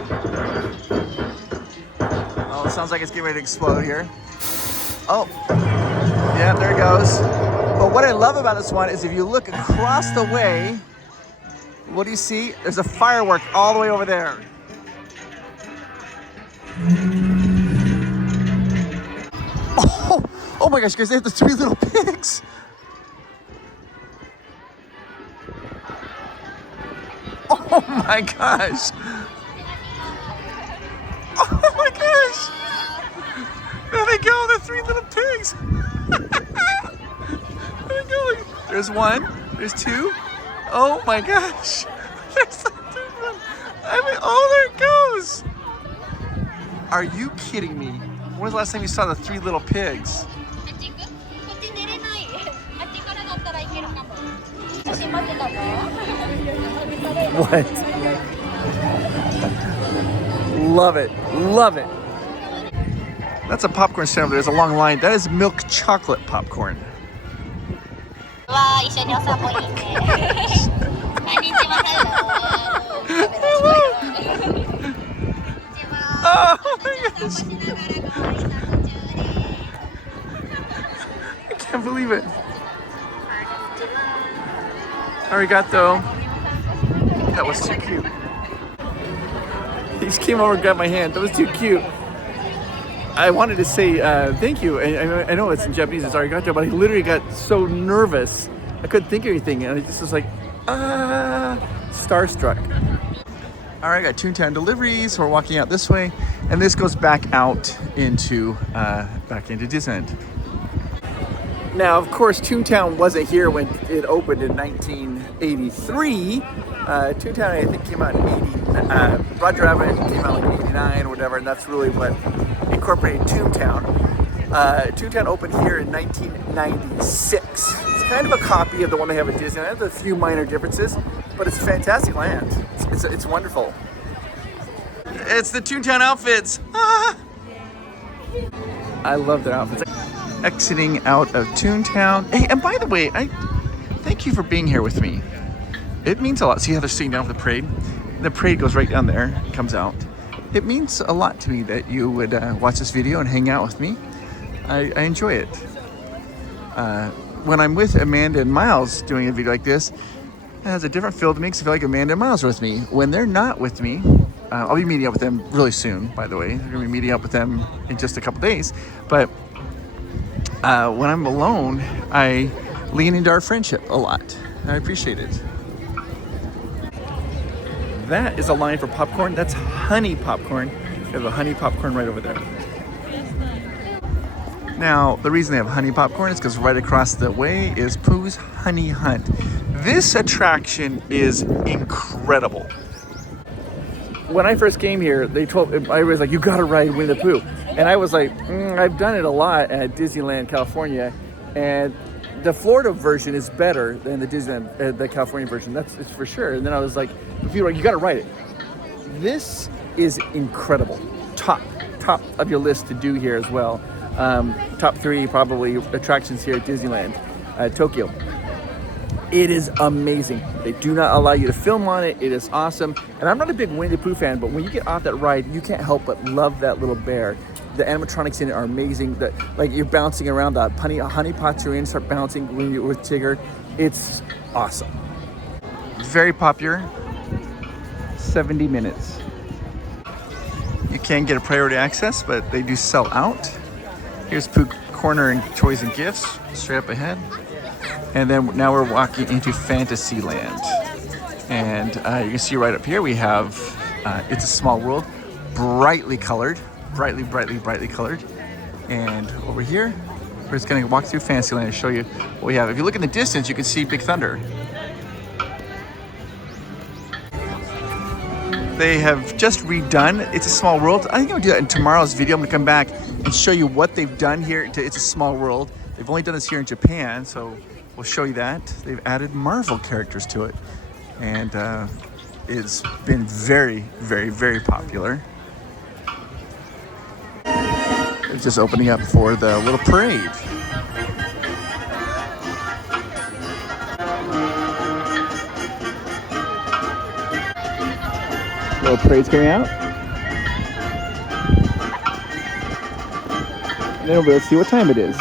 Oh, it sounds like it's getting ready to explode here. Oh, yeah, there it goes. But what I love about this one is if you look across the way, what do you see? There's a firework all the way over there. Oh my gosh, guys, they have the 3 little pigs. Oh my gosh. Oh my gosh. There they go, the 3 little pigs. There they go. There's 1, there's 2. Oh my gosh. There's the 3rd one. I mean, oh, there it goes. Are you kidding me? When was the last time you saw the 3 little pigs? What? Love it. Love it. That's a popcorn stand over there. There's a long line. That is milk chocolate popcorn. Oh my gosh. I can't believe it. Arigato. That was too cute. He just came over and grabbed my hand. That was too cute. I wanted to say thank you. I know it's in Japanese, it's arigato, but I literally got so nervous. I couldn't think of anything, and I just was like, starstruck. All right, got Toontown deliveries. We're walking out this way, and this goes back out into Disneyland. Now, of course, Toontown wasn't here when it opened in 1983. Toontown, I think, came out in 80. Roger Rabbit came out like 89 or whatever, and that's really what incorporated Toontown. Toontown opened here in 1996. It's kind of a copy of the one they have at Disneyland. There's a few minor differences, but it's a fantastic land. It's wonderful. It's the Toontown outfits. Ah! I love their outfits. Exiting out of Toontown. Hey, and by the way, I thank you for being here with me. It means a lot. See how they're sitting down for the parade? The parade goes right down there, comes out. It means a lot to me that you would watch this video and hang out with me. I enjoy it. When I'm with Amanda and Miles doing a video like this, it has a different feel. It makes it feel like Amanda and Miles are with me. When they're not with me, I'll be meeting up with them really soon, by the way. We're going to be meeting up with them in just a couple days. But when I'm alone, I lean into our friendship a lot. I appreciate it. That is a line for popcorn. That's honey popcorn. We have a honey popcorn right over there. Now, the reason they have honey popcorn is because right across the way is Pooh's Honey Hunt. This attraction is incredible. When I first came here, I was like, you gotta ride Winnie the Pooh. And I was like, I've done it a lot at Disneyland, California, and the Florida version is better than the Disneyland, the California version. It's for sure. And then I was like, people were like, you gotta ride it. This is incredible. Top of your list to do here as well. Top 3 probably attractions here at Disneyland, Tokyo. It is amazing. They do not allow you to film on it. It is awesome. And I'm not a big Winnie the Pooh fan, but when you get off that ride, you can't help but love that little bear. The animatronics in it are amazing. Like you're bouncing around the honey pots you're in, start bouncing when you're with Tigger. It's awesome. Very popular. 70 minutes. You can get a priority access, but they do sell out. Here's Pooh Corner and Toys and Gifts, straight up ahead. And then now we're walking into Fantasyland. And you can see right up here we have It's a Small World, brightly colored. Brightly colored. And over here, we're just gonna walk through Fantasyland and show you what we have. If you look in the distance, you can see Big Thunder. They have just redone It's a Small World. I think I'm gonna do that in tomorrow's video. I'm gonna come back and show you what they've done here to It's a Small World. They've only done this here in Japan, so we'll show you that. They've added Marvel characters to it. And it's been very popular. It's just opening up for the little parade. Little parade's coming out. And then we'll see what time it is.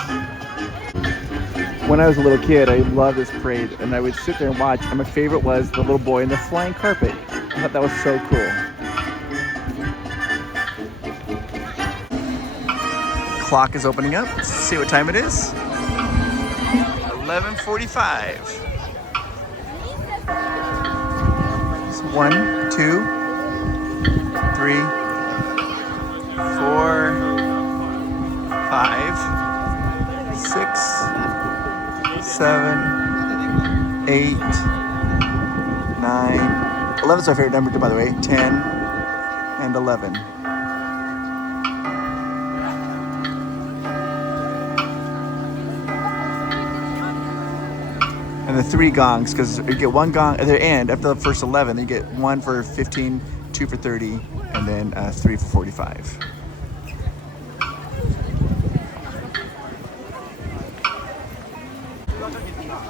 When I was a little kid, I loved this parade, and I would sit there and watch, and my favorite was the little boy in the flying carpet. I thought that was so cool. Clock is opening up. Let's see what time it is. 11:45. It's 1, 2, 3, 4, 5, 6, 7, 8, 9. 11 is my favorite number, by the way. 10 and 11. And the 3 gongs, because you get 1 gong at the end after the first 11. You get 1 for 15, 2 for 30, and then 3 for 45.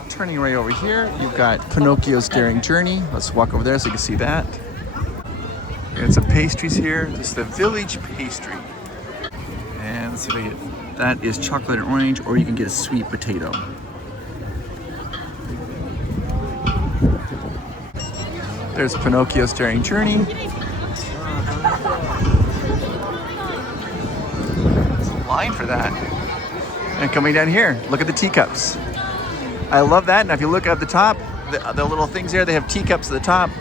Turning right over here, you've got Pinocchio's Daring Journey. Let's walk over there so you can see that. And some pastries here. This is the Village Pastry. And let's see if I get, that is chocolate and orange, or you can get a sweet potato. There's Pinocchio's Daring Journey. There's a line for that. And coming down here, look at the teacups. I love that. And if you look at the top, the little things there, they have teacups at the top.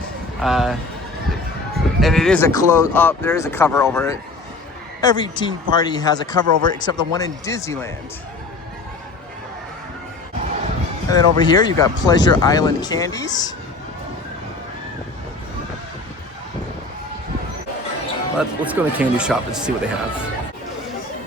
And it is a close up. There is a cover over it. Every tea party has a cover over it except the one in Disneyland. And then over here you got Pleasure Island candies. Let's go to the candy shop and see what they have.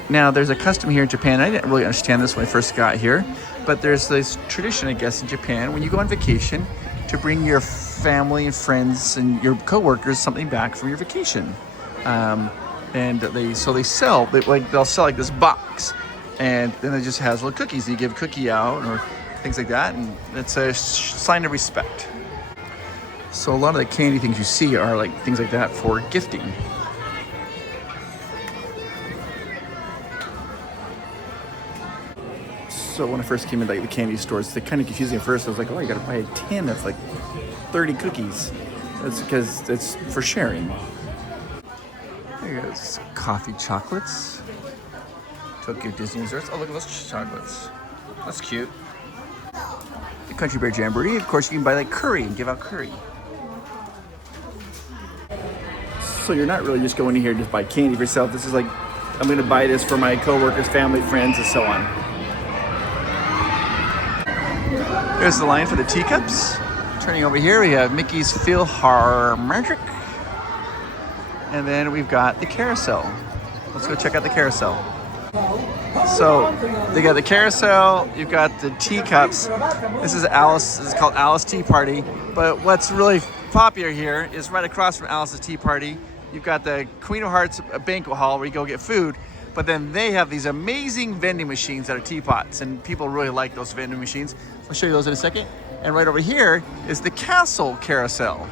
Now there's a custom here in Japan. I didn't really understand this when I first got here, but there's this tradition, I guess, in Japan when you go on vacation to bring your family and friends and your co-workers something back from your vacation. And they'll sell like this box, and then it just has little cookies. You give a cookie out or things like that, and it's a sign of respect. So a lot of the candy things you see are like things like that for gifting. So when I first came into like the candy stores, they kind of confused me at first. I was like, oh, you gotta buy a tin of like 30 cookies. That's because it's for sharing. There goes coffee chocolates. Tokyo Disney desserts. Oh, look at those chocolates. That's cute. The Country Bear Jamboree. Of course, you can buy like curry and give out curry. So you're not really just going in here to just buy candy for yourself. This is like, I'm gonna buy this for my coworkers, family, friends, and so on. There's the line for the teacups. Turning over here, we have Mickey's PhilharMagic. And then we've got the carousel. Let's go check out the carousel. So they got the carousel, you've got the teacups. This is called Alice Tea Party. But what's really popular here is right across from Alice's Tea Party, you've got the Queen of Hearts banquet hall where you go get food. But then they have these amazing vending machines that are teapots, and people really like those vending machines. I'll show you those in a second. And right over here is the castle carousel.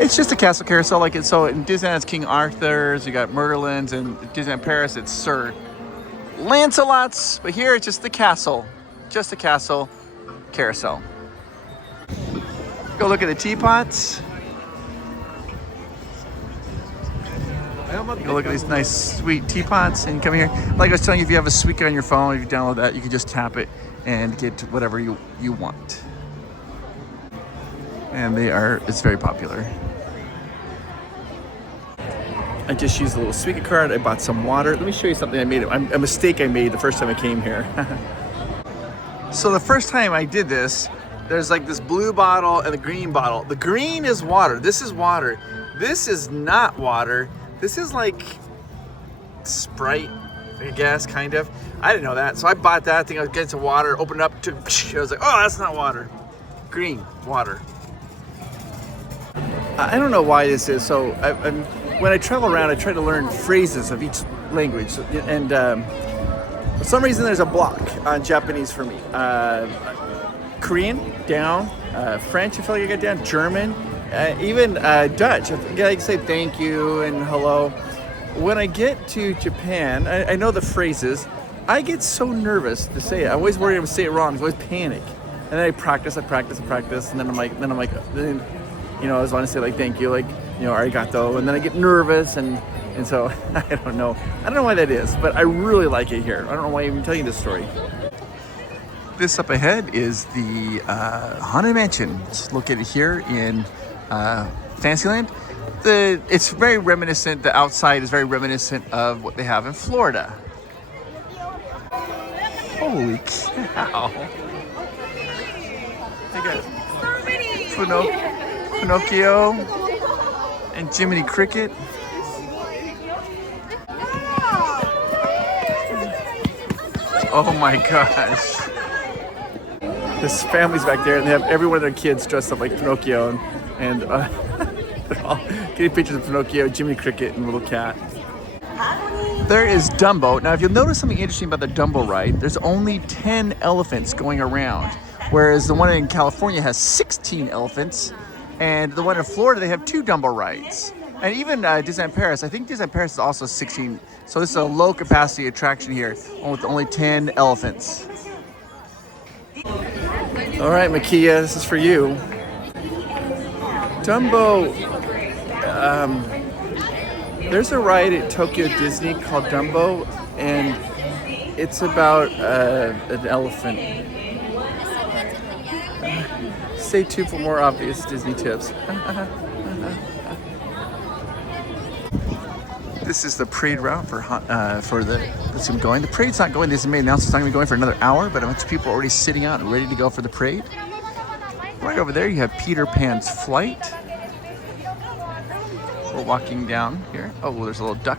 It's just a castle carousel, like so in Disneyland it's King Arthur's, you got Merlin's, and Disneyland Paris it's Sir Lancelot's, but here it's just the castle carousel. Go look at the teapots. Go look at these nice sweet teapots and come here. Like I was telling you, if you have a Suica on your phone, if you download that, you can just tap it and get whatever you want. And it's very popular. I just used a little Suica card. I bought some water. Let me show you something I made. A mistake I made the first time I came here. So the first time I did this, there's like this blue bottle and a green bottle. The green is water. This is water. This is not water. This is like Sprite, I guess, kind of. I didn't know that. So I bought that thing. I was getting some water, opened up to, I was like, oh, that's not water. Green water. I don't know why this is. So when I travel around, I try to learn phrases of each language. And for some reason, there's a block on Japanese for me. Korean, down. French, I feel like I got down. German, even Dutch. I can say thank you and hello. When I get to Japan, I know the phrases. I get so nervous to say it. I always worry I'm gonna say it wrong. I always panic. And then I practice, and then I'm like, you know, I was want to say like thank you, like, you know, arigato, and then I get nervous, and so I don't know why that is, but I really like it here. I don't know why I'm even telling you this story. This up ahead is the Haunted Mansion. It's located here in Fantasyland. It's very reminiscent. The outside is very reminiscent of what they have in Florida. Holy cow! They got Pinocchio and Jiminy Cricket. Oh my gosh. This family's back there and they have every one of their kids dressed up like Pinocchio and they're all getting pictures of Pinocchio, Jiminy Cricket, and little cat. There is Dumbo. Now if you'll notice something interesting about the Dumbo ride, there's only 10 elephants going around, whereas the one in California has 16 elephants. And the one in Florida, they have 2 Dumbo rides. And even Disneyland Paris, I think Disneyland Paris is also 16. So this is a low capacity attraction here with only 10 elephants. All right, Makia, this is for you. Dumbo, there's a ride at Tokyo Disney called Dumbo, and it's about an elephant. Stay tuned for more obvious Disney tips. This is the parade route for that's going. The parade's not going. This is made announcement. It's not going to be going for another hour, but a bunch of people are already sitting out and ready to go for the parade. Right over there, you have Peter Pan's flight. We're walking down here. Oh, well, there's a little duck.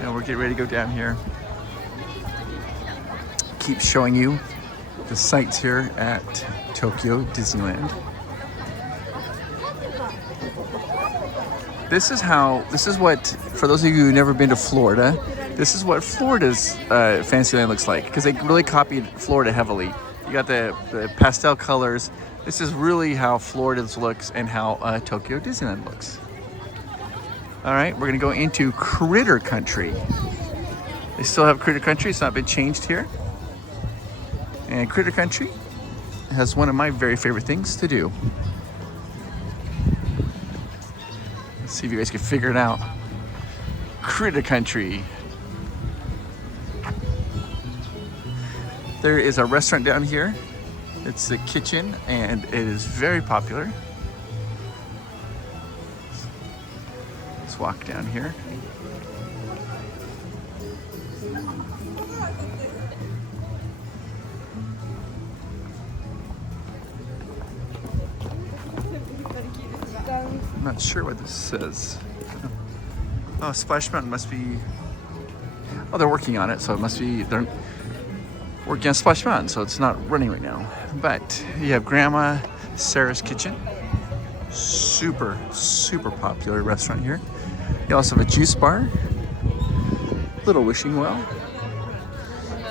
And we're getting ready to go down here. Keep showing you the sights here at Tokyo Disneyland. This is what, for those of you who've never been to Florida, this is what Florida's Fantasyland looks like, because they really copied Florida heavily. You got the pastel colors. This is really how Florida's looks and how Tokyo Disneyland looks. All right, we're gonna go into Critter Country. They still have Critter Country, it's not been changed here. And Critter Country has one of my very favorite things to do. Let's see if you guys can figure it out. Critter Country. There is a restaurant down here. It's the kitchen and it is very popular. Let's walk down here. I'm not sure what this says. Oh, Splash Mountain must be... Oh, they're working on it, so it must be... They're working on Splash Mountain, so it's not running right now. But you have Grandma Sarah's Kitchen. Super, super popular restaurant here. You also have a juice bar. Little wishing well.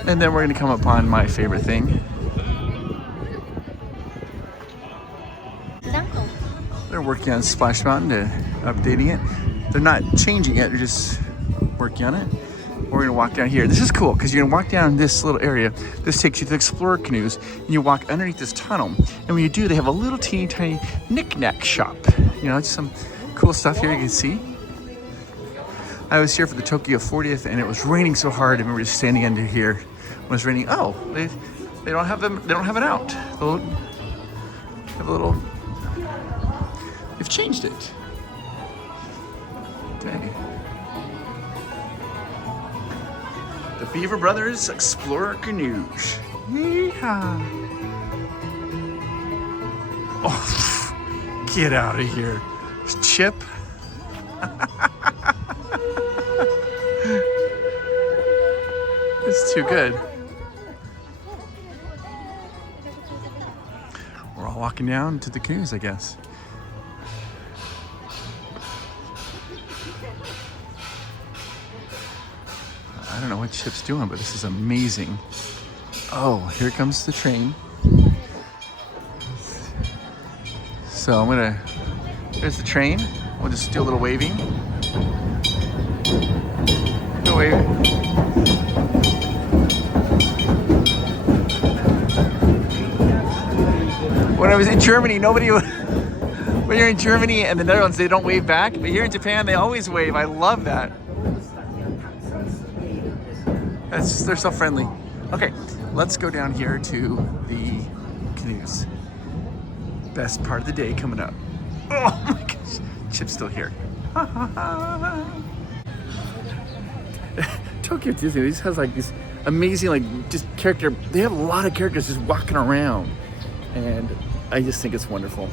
And then we're gonna come upon my favorite thing. They're working on Splash Mountain, updating it. They're not changing it, they're just working on it. We're gonna walk down here. This is cool, because you're gonna walk down this little area. This takes you to the Explorer Canoes, and you walk underneath this tunnel. And when you do, they have a little teeny tiny knick-knack shop. You know, just some cool stuff here you can see. I was here for the Tokyo 40th, and it was raining so hard. I remember just standing under here when it was raining. Oh, they don't have them. They don't have it out. They'll have a little. They've changed it. Okay. The Beaver Brothers Explorer Canoes. Yeehaw. Oh, get out of here. Chip. It's too good. We're all walking down to the canoes, I guess. I don't know what Chip's doing, but this is amazing. Oh, here comes the train. So there's the train. We'll just do a little waving. Go wave. When I was in Germany, when you're in Germany and the Netherlands, they don't wave back. But here in Japan, they always wave. I love that. They're so friendly. Okay, let's go down here to the canoes. Best part of the day coming up. Oh my gosh, Chip's still here. Tokyo Disney just has like this amazing, like just character. They have a lot of characters just walking around, and I just think it's wonderful.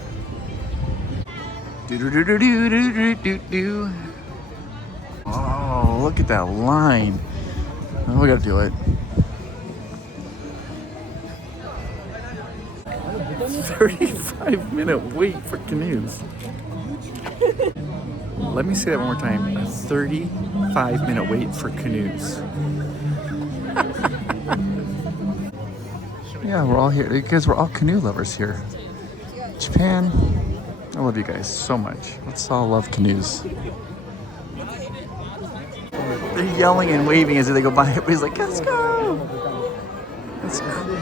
Oh, look at that line. Oh, we gotta do it. 35-minute wait for canoes. Let me say that one more time. A 35-minute wait for canoes. Yeah, we're all here because we're all canoe lovers here. Japan, I love you guys so much. Let's all love canoes. They're yelling and waving as they go by. Everybody's like, let's go! Let's go.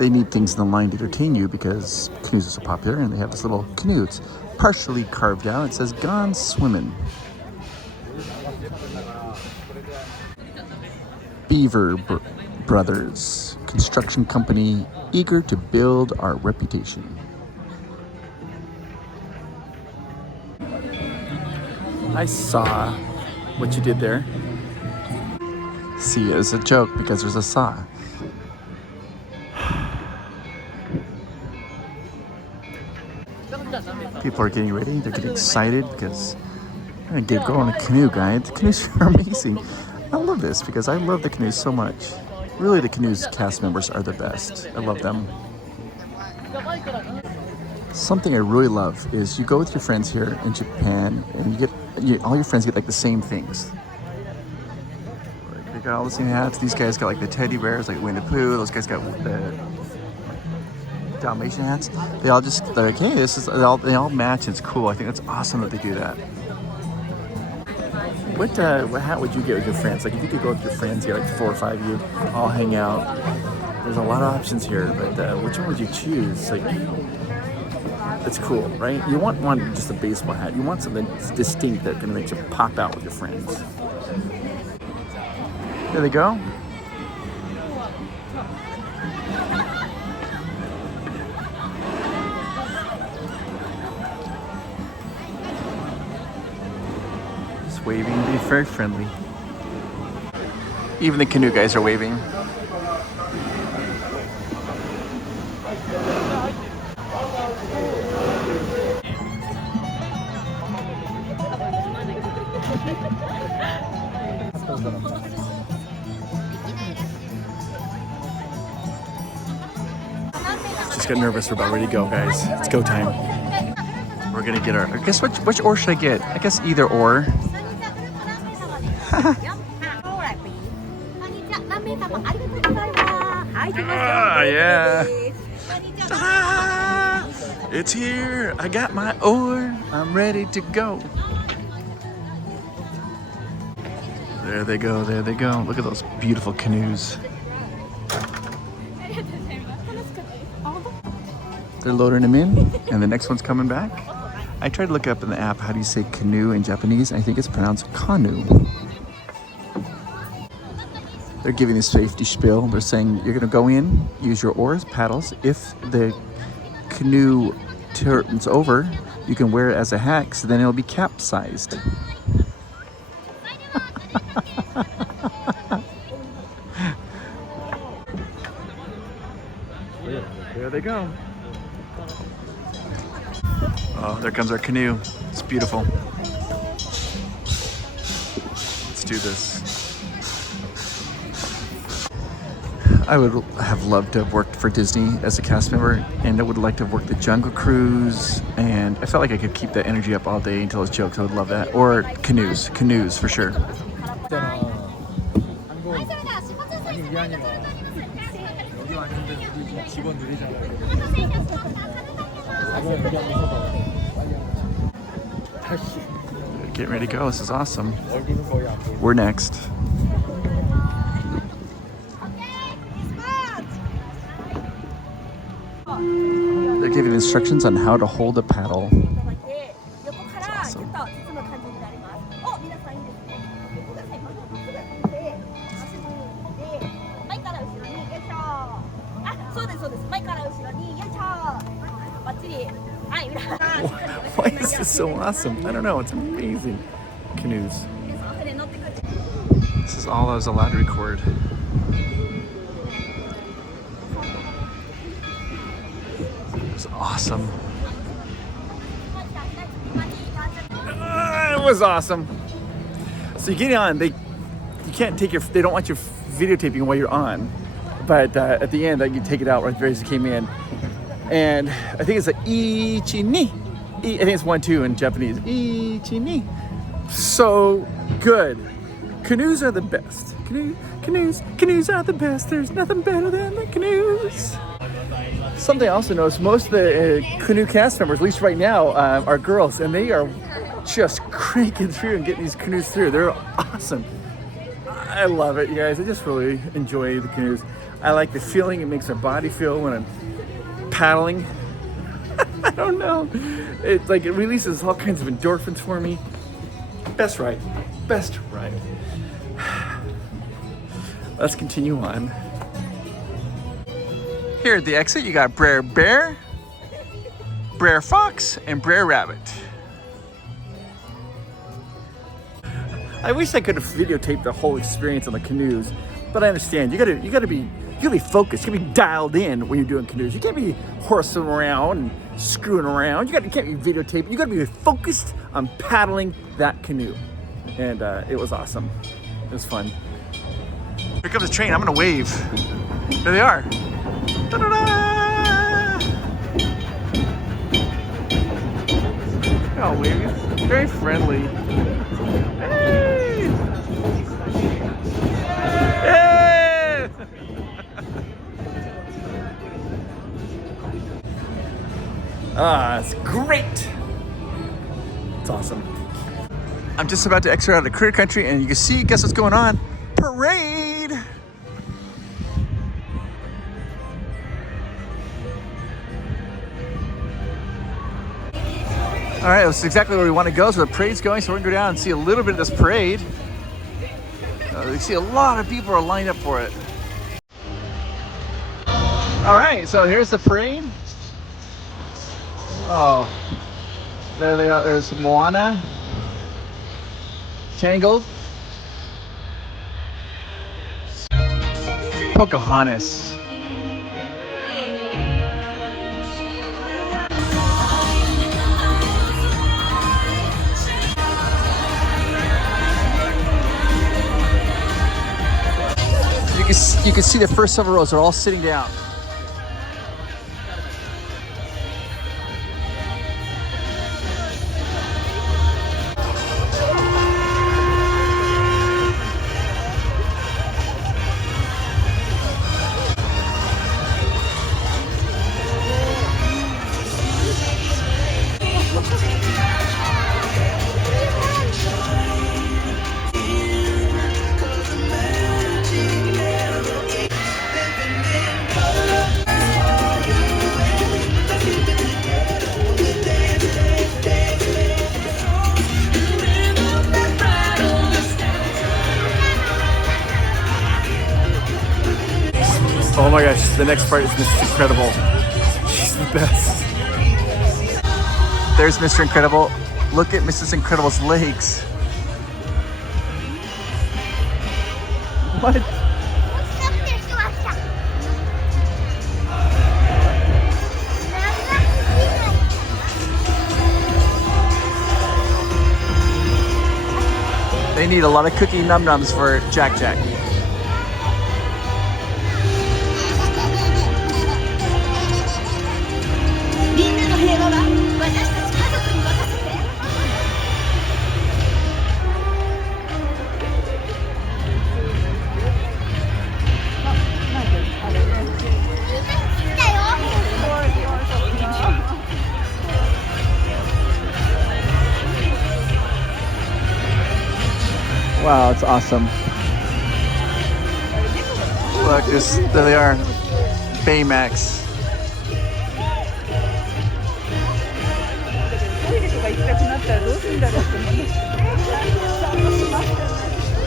they need things in the line to entertain you because canoes are so popular, and they have this little canoe. It's partially carved out. It says "Gone Swimming." Beaver Brothers, construction company eager to build our reputation. I saw what you did there. See, it was a joke because there's a saw. People are getting ready. They're getting excited because I'm going to go on a canoe, guys. The canoes are amazing. I love this because I love the canoes so much. Really, the canoes cast members are the best. I love them. Something I really love is you go with your friends here in Japan, and all your friends get like the same things. Like, they got all the same hats. These guys got like the teddy bears, like Winnie the Pooh. Those guys got the Dalmatian hats. They're like, hey, they all match. It's cool. I think that's awesome that they do that. What hat would you get with your friends? Like if you could go with your friends, you like 4 or 5 of you, all hang out. There's a lot of options here, but which one would you choose? Like, it's cool, right? You want one just a baseball hat. You want something distinct that kind of makes you pop out with your friends. There they go. Waving, be very friendly. Even the canoe guys are waving. Just got nervous. We're about ready to go, guys. It's go time. We're gonna get our. I guess which oar should I get? I guess either or. Yeah. It's here. I got my oar. I'm ready to go. There they go. There they go. Look at those beautiful canoes. They're loading them in, and the next one's coming back. I tried to look up in the app how do you say canoe in Japanese. I think it's pronounced kanu. They're giving the safety spiel. They're saying you're going to go in, use your oars, paddles. If the canoe turns over, you can wear it as a hat, so then it'll be capsized. There they go. Oh, there comes our canoe. It's beautiful. Let's do this. I would have loved to have worked for Disney as a cast member, and I would like to have worked the Jungle Cruise, and I felt like I could keep that energy up all day and tell those jokes. I would love that. Or canoes for sure. Get ready to go. This is awesome. We're next. They're giving instructions on how to hold a paddle. That's awesome. Why is this so awesome? I don't know. It's amazing. Canoes. This is all I was allowed to record. It's awesome. It was awesome. So you get on. They don't want you videotaping while you're on, but at the end, you take it out right as you came in. And I think it's like ichi ni. I think it's 1, 2 in Japanese. Ichi ni. So good. Canoes are the best. Canoes are the best. There's nothing better than the canoes. Something I also noticed, most of the canoe cast members, at least right now, are girls, and they are just cranking through and getting these canoes through. They're awesome. I love it, you guys. I just really enjoy the canoes. I like the feeling it makes my body feel when I'm paddling. I don't know. It's like it releases all kinds of endorphins for me. Best ride. Best ride. Let's continue on. Here at the exit, you got Brer Bear, Brer Fox, and Brer Rabbit. I wish I could have videotaped the whole experience on the canoes, but I understand. You gotta be focused. You gotta be dialed in when you're doing canoes. You can't be horsing around and screwing around. You can't be videotaping. You gotta be focused on paddling that canoe. And it was awesome. It was fun. Here comes the train. I'm gonna wave. There they are. Da-da-da! Oh, waving. Very friendly. Hey! Hey! It's great. It's awesome. I'm just about to exit out of Critter Country, and you can see, guess what's going on? Parade! All right, that's exactly where we want to go. So the parade's going, so we're gonna go down and see a little bit of this parade. You see a lot of people are lined up for it. All right, so here's the parade. Oh, there they are. There's Moana, Tangled, Pocahontas. You can see the first several rows are all sitting down. Oh my gosh, the next part is Mrs. Incredible. She's the best. There's Mr. Incredible. Look at Mrs. Incredible's legs. What? They need a lot of cookie num-nums for Jack Jack. Wow, it's awesome. Look, there they are. Baymax.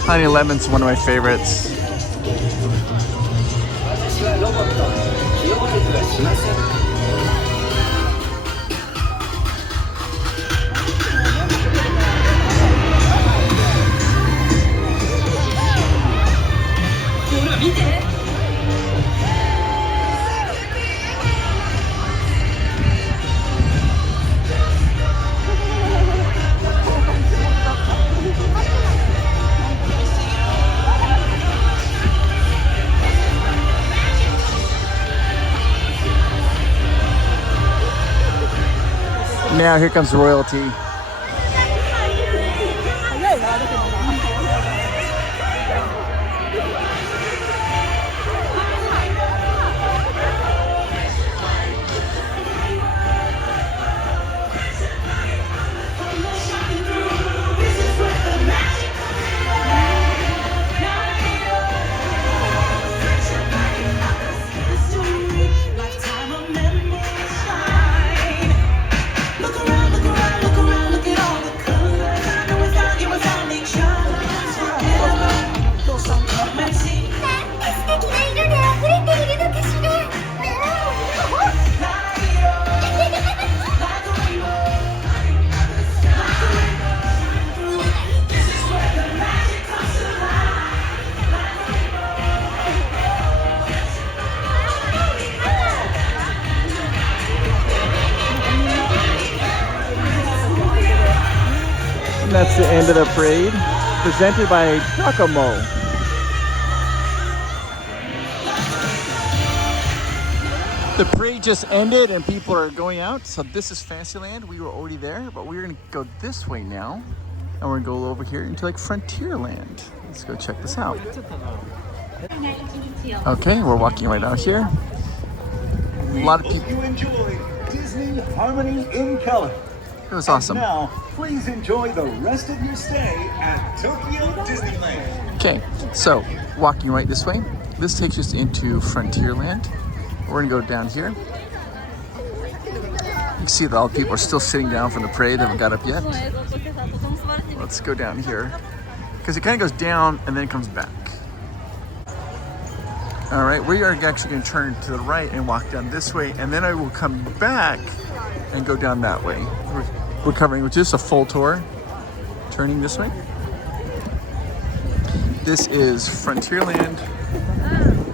Honey Lemon's one of my favorites. Now here comes royalty. And that's the end of the parade, presented by Giacomo. The parade just ended and people are going out. So this is Fantasyland. We were already there, but we're gonna go this way now. And we're gonna go over here into like Frontierland. Let's go check this out. Okay, we're walking right out here. A lot of people. You enjoy Disney Harmony in Color. It was awesome. And now, please enjoy the rest of your stay at Tokyo Disneyland. Okay, so walking right this way. This takes us into Frontierland. We're gonna go down here. You can see that all the people are still sitting down from the parade. They haven't got up yet. Let's go down here. Because it kind of goes down and then it comes back. All right, we are actually gonna turn to the right and walk down this way, and then I will come back and go down that way. We're covering just a full tour, turning this way. This is Frontierland,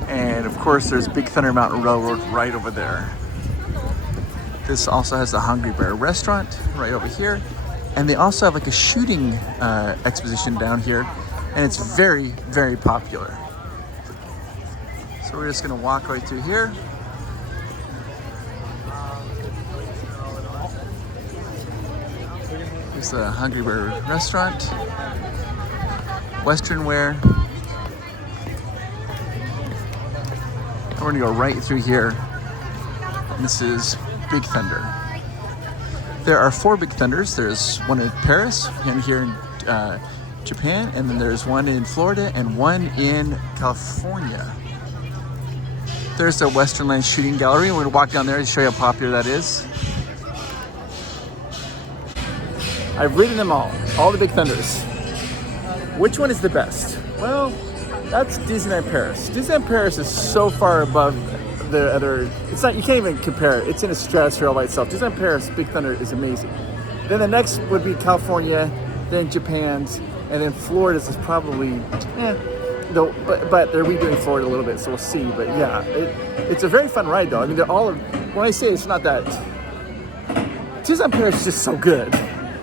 and of course there's Big Thunder Mountain Railroad right over there. This also has the Hungry Bear restaurant right over here, and they also have like a shooting exposition down here, and it's very, very popular. So we're just gonna walk right through here. Here's the Hungry Bear restaurant, Western wear. And we're gonna go right through here. And this is Big Thunder. There are 4 Big Thunders. There's one in Paris, and here in Japan, and then there's one in Florida and one in California. There's the Westernland Shooting Gallery. We're gonna walk down there to show you how popular that is. I've ridden them all the Big Thunders. Which one is the best? Well, that's Disneyland Paris. Disneyland Paris is so far above the other, it's not, you can't even compare it. It's in a stratosphere all by itself. Disneyland Paris, Big Thunder is amazing. Then the next would be California, then Japan's, and then Florida's is probably, though, but they're redoing Florida a little bit, so we'll see. But yeah, it's a very fun ride though. I mean, they're all, when I say it's not that, Disneyland Paris is just so good.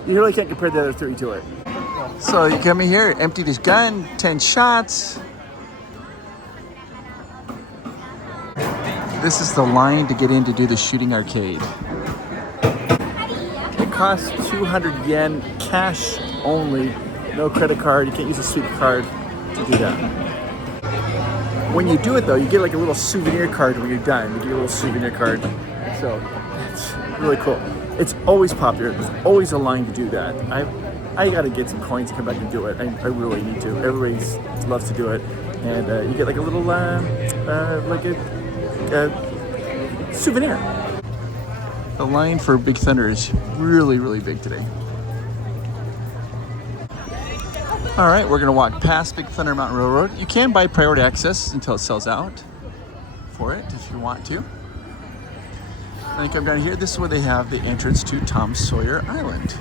You really can't compare the other 3 to it. So you come in here, empty this gun, 10 shots. This is the line to get in to do the shooting arcade. It costs 200 yen, cash only, no credit card. You can't use a sweep card to do that. When you do it though, you get like a little souvenir card when you're done. You get a little souvenir card. So it's really cool. It's always popular. There's always a line to do that. I gotta get some coins to come back and do it. I really need to. Everybody loves to do it, and you get like a little like a souvenir. The line for Big Thunder is really, really big today. All right, we're gonna walk past Big Thunder Mountain Railroad. You can buy priority access until it sells out for it if you want to. And then come down here, this is where they have the entrance to Tom Sawyer Island.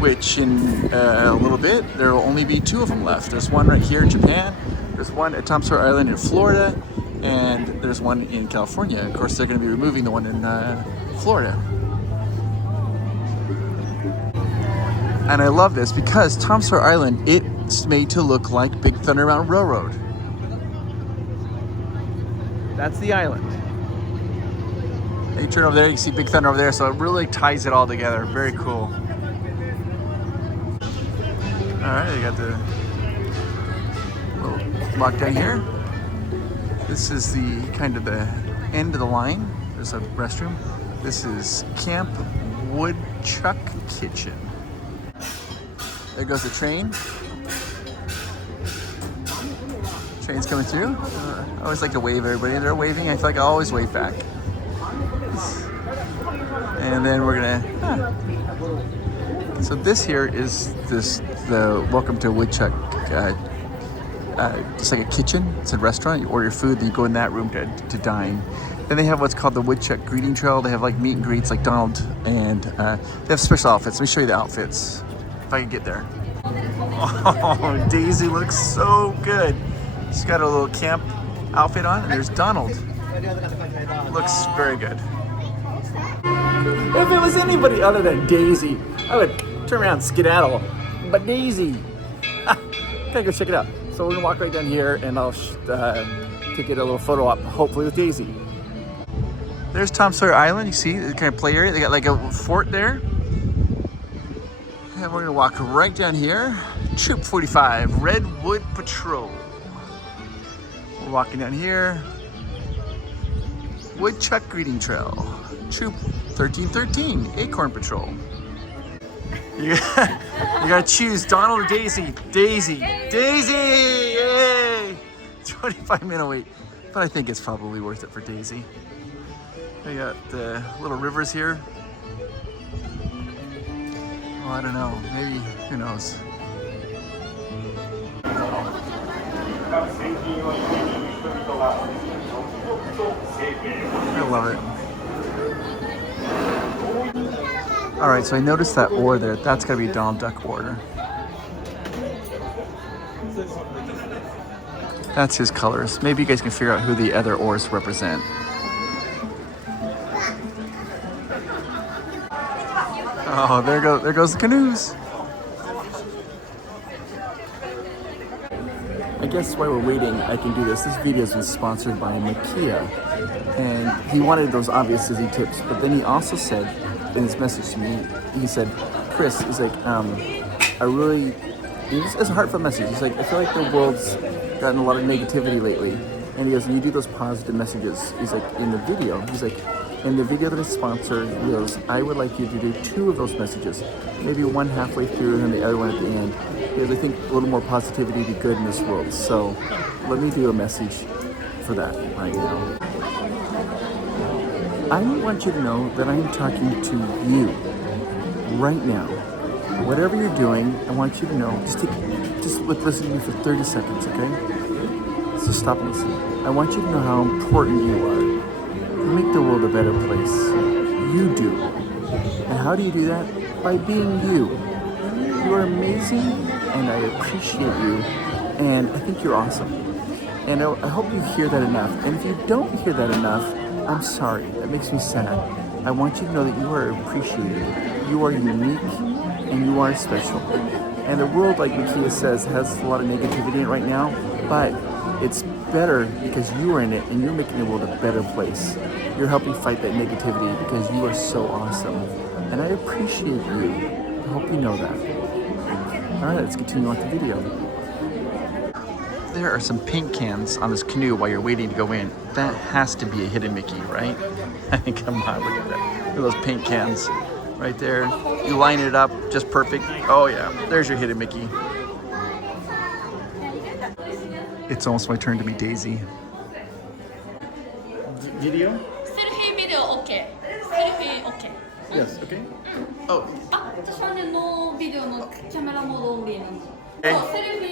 Which in a little bit, there will only be 2 of them left. There's one right here in Japan, there's one at Tom Sawyer Island in Florida, and there's one in California. Of course, they're gonna be removing the one in Florida. And I love this because Tom Sawyer Island, it's made to look like Big Thunder Mountain Railroad. That's the island. And you turn over there, you can see Big Thunder over there, so it really ties it all together. Very cool. All right, you got the little walk down here. This is the kind of the end of the line. There's a restroom. This is Camp Woodchuck Kitchen. There goes the train. Train's coming through. I always like to wave everybody. They're waving. I feel like I always wave back. And then we're gonna. So this here is the Welcome to Woodchuck. Just like a kitchen. It's a restaurant. You order your food, then you go in that room to dine. Then they have what's called the Woodchuck Greeting Trail. They have like meet and greets like Donald, and they have special outfits. Let me show you the outfits if I can get there. Oh, Daisy looks so good. She's got a little camp outfit on, and there's Donald. Looks very good. If it was anybody other than Daisy, I would turn around and skedaddle. But Daisy, gotta go check it out. So we're gonna walk right down here and I'll take it a little photo op, hopefully with Daisy. There's Tom Sawyer Island, you see, the kind of play area. They got like a fort there. And we're gonna walk right down here. Troop 45, Redwood Patrol. We're walking down here. Woodchuck Greeting Trail. Troop 1313, Acorn Patrol. You gotta choose Donald or Daisy. Daisy! Daisy! Yay! 25-minute wait. But I think it's probably worth it for Daisy. We got the little rivers here. Oh, I don't know. Maybe, who knows? I love it. All right, so I noticed that oar there. That's gotta be Donald Duck oar. That's his colors. Maybe you guys can figure out who the other oars represent. Oh, there goes the canoes. I guess while we're waiting, I can do this. This video is sponsored by Makia, and he wanted those obvious Disney tips, but then he also said in his message to me, he said, Chris, he's like, it's a heartfelt message. He's like, I feel like the world's gotten a lot of negativity lately, and he goes, you do those positive messages. He's like, in the video, in the video that is sponsored, he goes, I would like you to do 2 of those messages, maybe one halfway through and then the other one at the end, because I think a little more positivity would be good in this world. So let me do a message for that right now. I want you to know that I am talking to you right now. Whatever you're doing, I want you to know, just listen to me for 30 seconds, okay? So stop and listen. I want you to know how important you are. You make the world a better place. You do. And how do you do that? By being you. You are amazing, and I appreciate you, and I think you're awesome. And I hope you hear that enough. And if you don't hear that enough, I'm sorry. That makes me sad. I want you to know that you are appreciated. You are unique, and you are special. And the world, like Makia says, has a lot of negativity in it right now, but it's better because you are in it and you're making the world a better place. You're helping fight that negativity because you are so awesome. And I appreciate you. I hope you know that. All right, let's continue on with the video. There are some paint cans on this canoe while you're waiting to go in. That has to be a hidden Mickey, right? I mean, come on, look at that. Look at those paint cans right there. You line it up just perfect. Oh yeah, there's your hidden Mickey. It's almost my turn to be Daisy. Video? Selfie video, okay. Selfie, okay. Yes, okay. Oh. 私はね、ノービデオのキャメラモードオンリーなんですよ。えそう、セルフィ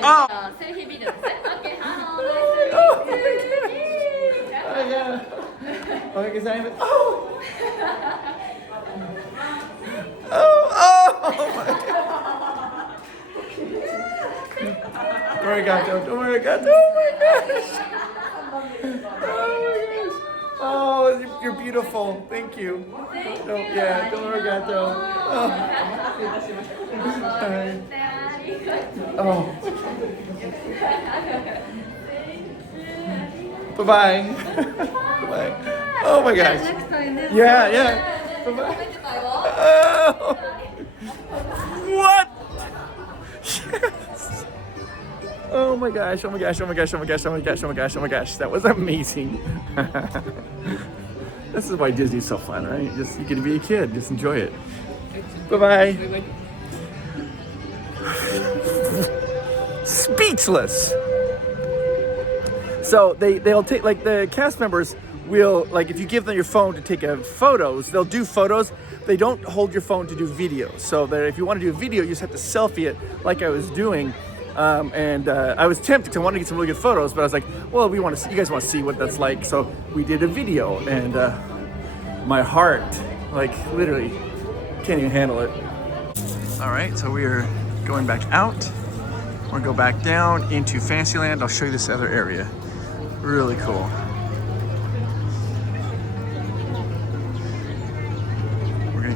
ー。あセルフィービデオですね。Okay, hello, nice to meet you. Okay, is that even? Oh! Oh my God. Don't worry, Gato. Don't worry, Gato. Oh my gosh. Oh, you're beautiful. Thank you. Don't worry, Gato. Oh. Oh. Bye-bye. Bye-bye. Oh my gosh. Yeah. Bye-bye. Oh. What? Yes. Oh my gosh. That was amazing. This is why Disney's so fun, right? Just you get to be a kid, just enjoy it. Bye-bye. Speechless. So they'll take, like, the cast members will, like, if you give them your phone to take photos, they'll do photos. They don't hold your phone to do videos. So that if you want to do a video, you just have to selfie it like I was doing. I was tempted because I wanted to get some really good photos, but I was like, well, you guys want to see what that's like. So we did a video, and my heart, like, literally can't even handle it. All right, so we are going back out. We're gonna go back down into Fantasyland. I'll show you this other area. Really cool.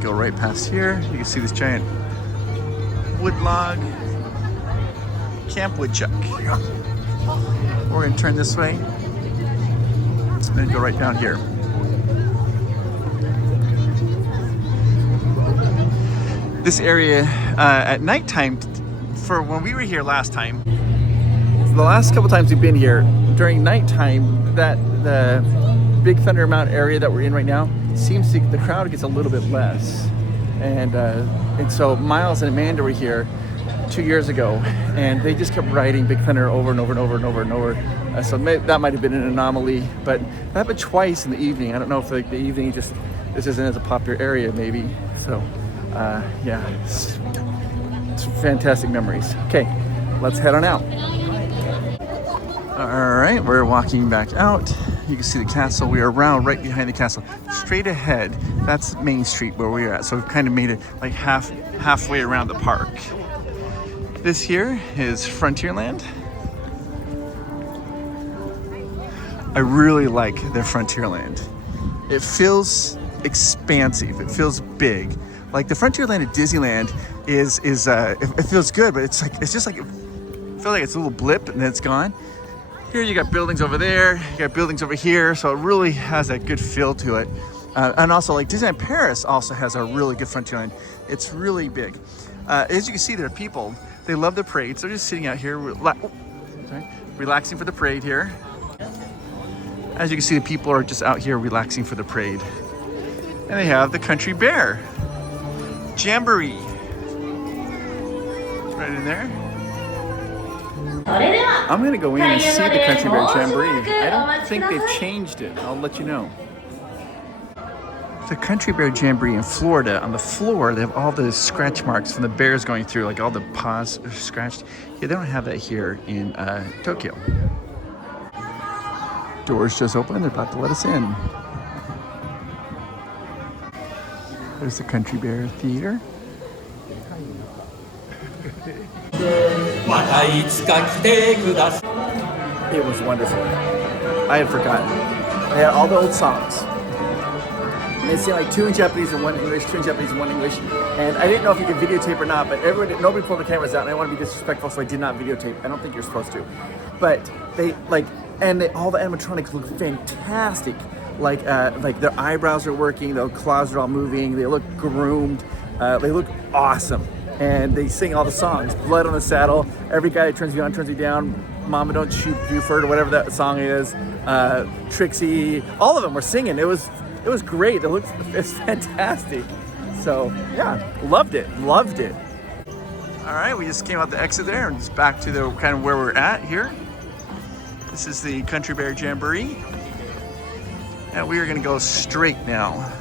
go right past here. You can see this giant wood log, camp woodchuck. We're gonna turn this way and then go right down here. This area at nighttime, for when we were here last time, the last couple times we've been here, during nighttime, that the Big Thunder Mountain area that we're in right now, seems to, the crowd gets a little bit less. And so Miles and Amanda were here 2 years ago, and they just kept riding Big Thunder over and over and over and over and over. So that might have been an anomaly, but that happened twice in the evening. I don't know if like the evening just, this isn't as a popular area maybe. So yeah, it's fantastic memories. Okay, let's head on out. All right, we're walking back out. You can see the castle. We are around right behind the castle. Straight ahead, that's Main Street where we're at. So we've kind of made it like halfway around the park. This here is Frontierland. I really like their Frontierland. It feels expansive. It feels big. Like the Frontierland at Disneyland it feels good, but it's just like, I feel like it's a little blip and then it's gone. Here you got buildings over there, you got buildings over here, so it really has a good feel to it. And also like Disneyland Paris also has a really good Frontierland. It's really big. As you can see, there are people, they love the parades. They're just sitting out here, relaxing for the parade here. As you can see, the people are just out here relaxing for the parade. And they have the Country Bear Jamboree. Right in there. I'm gonna go in and see the Country Bear Jamboree. I don't think they've changed it. I'll let you know. The Country Bear Jamboree in Florida, on the floor, they have all the scratch marks from the bears going through, like all the paws are scratched. Yeah, they don't have that here in Tokyo. Doors just opened, they're about to let us in. There's the Country Bear Theater. It was wonderful. I had forgotten. They had all the old songs. And they sing like 2 in Japanese and 1 English, 2 in Japanese and 1 English. And I didn't know if you could videotape or not, but nobody pulled the cameras out, and I want to be disrespectful, so I did not videotape. I don't think you're supposed to. But all the animatronics look fantastic. Like their eyebrows are working, their claws are all moving, they look groomed, they look awesome. And they sing all the songs. Blood on the Saddle, Every Guy That Turns You On Turns You Down, Mama Don't Shoot Buford, or whatever that song is, Trixie, all of them were singing. It was great. It's fantastic. So yeah, loved it. All right, we just came out the exit there and just back to the kind of where we're at here. This is the Country Bear Jamboree. And we are gonna go straight now.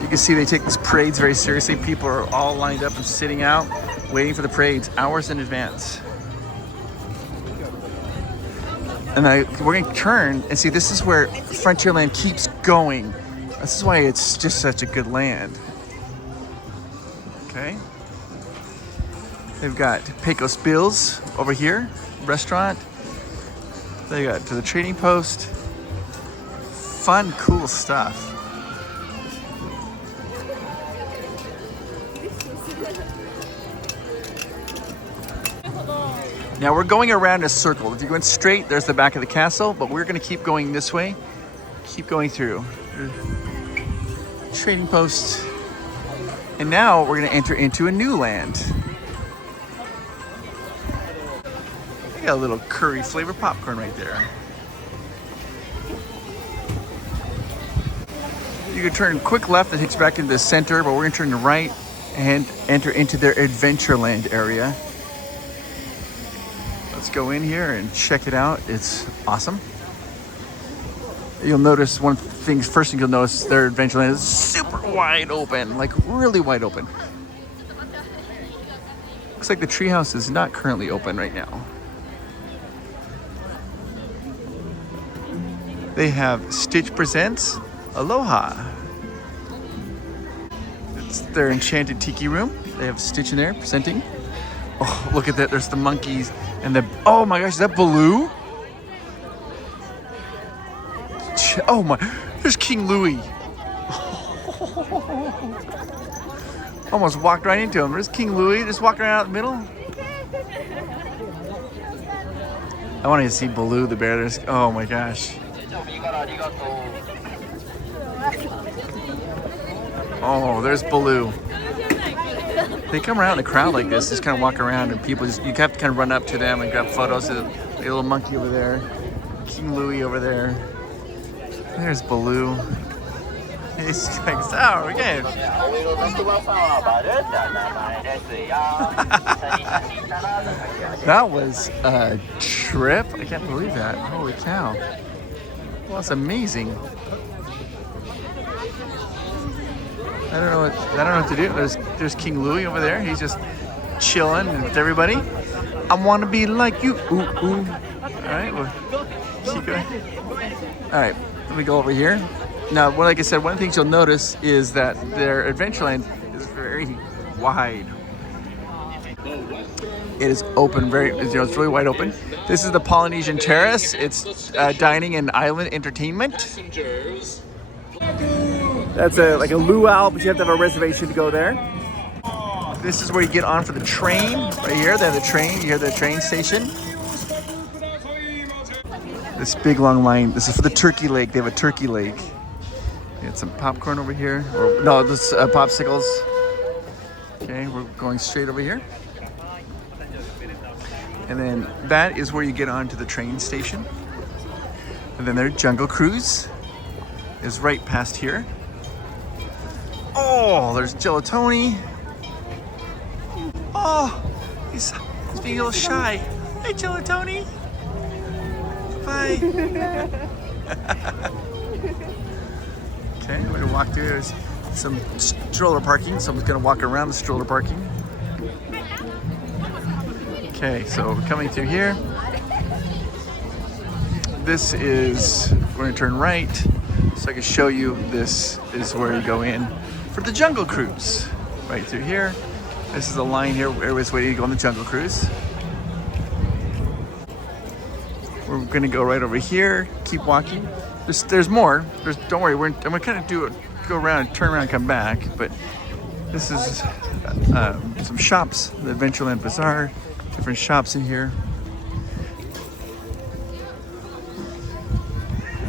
You can see they take these parades very seriously. People are all lined up and sitting out, waiting for the parades hours in advance. And we're gonna turn and see, this is where Frontierland keeps going. This is why it's just such a good land. Okay. They've got Pecos Bills over here, restaurant. They got to the trading post. Fun, cool stuff. Now we're going around a circle. If you went straight, there's the back of the castle, but we're gonna keep going this way. Keep going through. Trading post. And now we're gonna enter into a new land. They got a little curry flavored popcorn right there. You can turn quick left, that takes you back into the center, but we're gonna turn right and enter into their Adventureland area. Let's go in here and check it out. It's awesome. You'll notice first thing you'll notice, their Adventureland is super wide open, like really wide open. Looks like the treehouse is not currently open right now. They have Stitch Presents Aloha. It's their enchanted tiki room. They have Stitch in there presenting. Oh, look at that. There's the monkeys and oh my gosh, is that Baloo? Oh my, there's King Louie. Almost walked right into him. There's King Louis just walking around out in the middle. I want to see Baloo the bear. There's, oh my gosh. Oh, there's Baloo. They come around in a crowd like this, just kind of walk around, and people just, you have to kind of run up to them and grab photos of the little monkey over there, King Louis over there. There's Baloo. He's like, oh, okay. That was a trip. I can't believe that. Holy cow. Well, that's amazing. I don't know what to do. There's King Louis over there. He's just chilling with everybody. I want to be like you. Ooh, ooh. All right, well, keep going. All right, let me go over here. Now, like I said, one of the things you'll notice is that their Adventureland is very wide. It is open, it's really wide open. This is the Polynesian Terrace. It's dining and island entertainment. That's like a luau, but you have to have a reservation to go there. This is where you get on for the train, right here. They have the train, you hear the train station. This big long line, this is for the turkey leg. They have a turkey leg. Get some popcorn over here. Or, no, this popsicles. Okay, we're going straight over here. And then that is where you get onto the train station. And then their Jungle Cruise is right past here. Oh, there's Gelatoni. Oh, he's being a little shy. Hey, Gelatoni. Bye. Okay, we're gonna walk through. There's some stroller parking, so I'm just gonna walk around the stroller parking. Okay, so we're coming through here. This is, we're gonna turn right, so I can show you this is where you go in for the Jungle Cruise. Right through here. This is the line here where everybody's waiting to go on the Jungle Cruise. We're gonna go right over here, keep walking. There's more. Don't worry, I'm gonna kind of go around and turn around and come back, but this is some shops, the Adventureland Bazaar, different shops in here.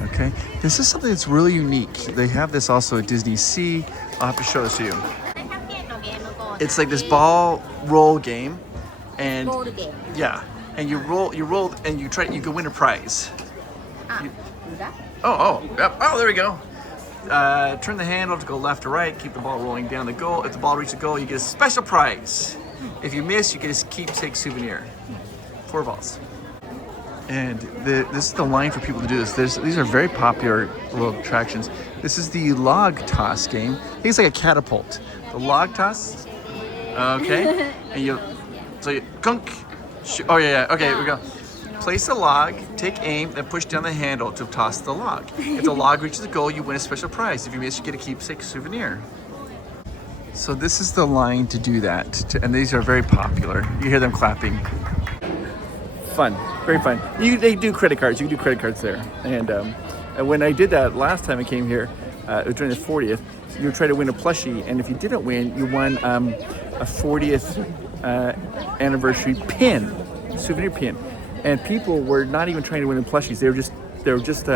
Okay, this is something that's really unique. They have this also at Disney Sea. I'll have to show this to you. It's like this ball roll game, and yeah, and you roll, and you can win a prize. Oh, there we go. Turn the handle to go left or right, keep the ball rolling down the goal. If the ball reaches the goal, you get a special prize. If you miss, you get a keepsake souvenir. 4 balls. And this is the line for people to do this. These are very popular little attractions. This is the log toss game. I think it's like a catapult. The log toss. Okay. And you gunk. Oh yeah. Okay, here we go. Place the log, take aim, then push down the handle to toss the log. If the log reaches the goal, you win a special prize. If you miss, you get a keepsake souvenir. So this is the line to do that. And these are very popular. You hear them clapping. Fun, very fun. They do credit cards. You can do credit cards there. And when I did that last time I came here, it was during the 40th, you would try to win a plushie. And if you didn't win, you won a 40th anniversary pin, souvenir pin. And people were not even trying to win the plushies. They were just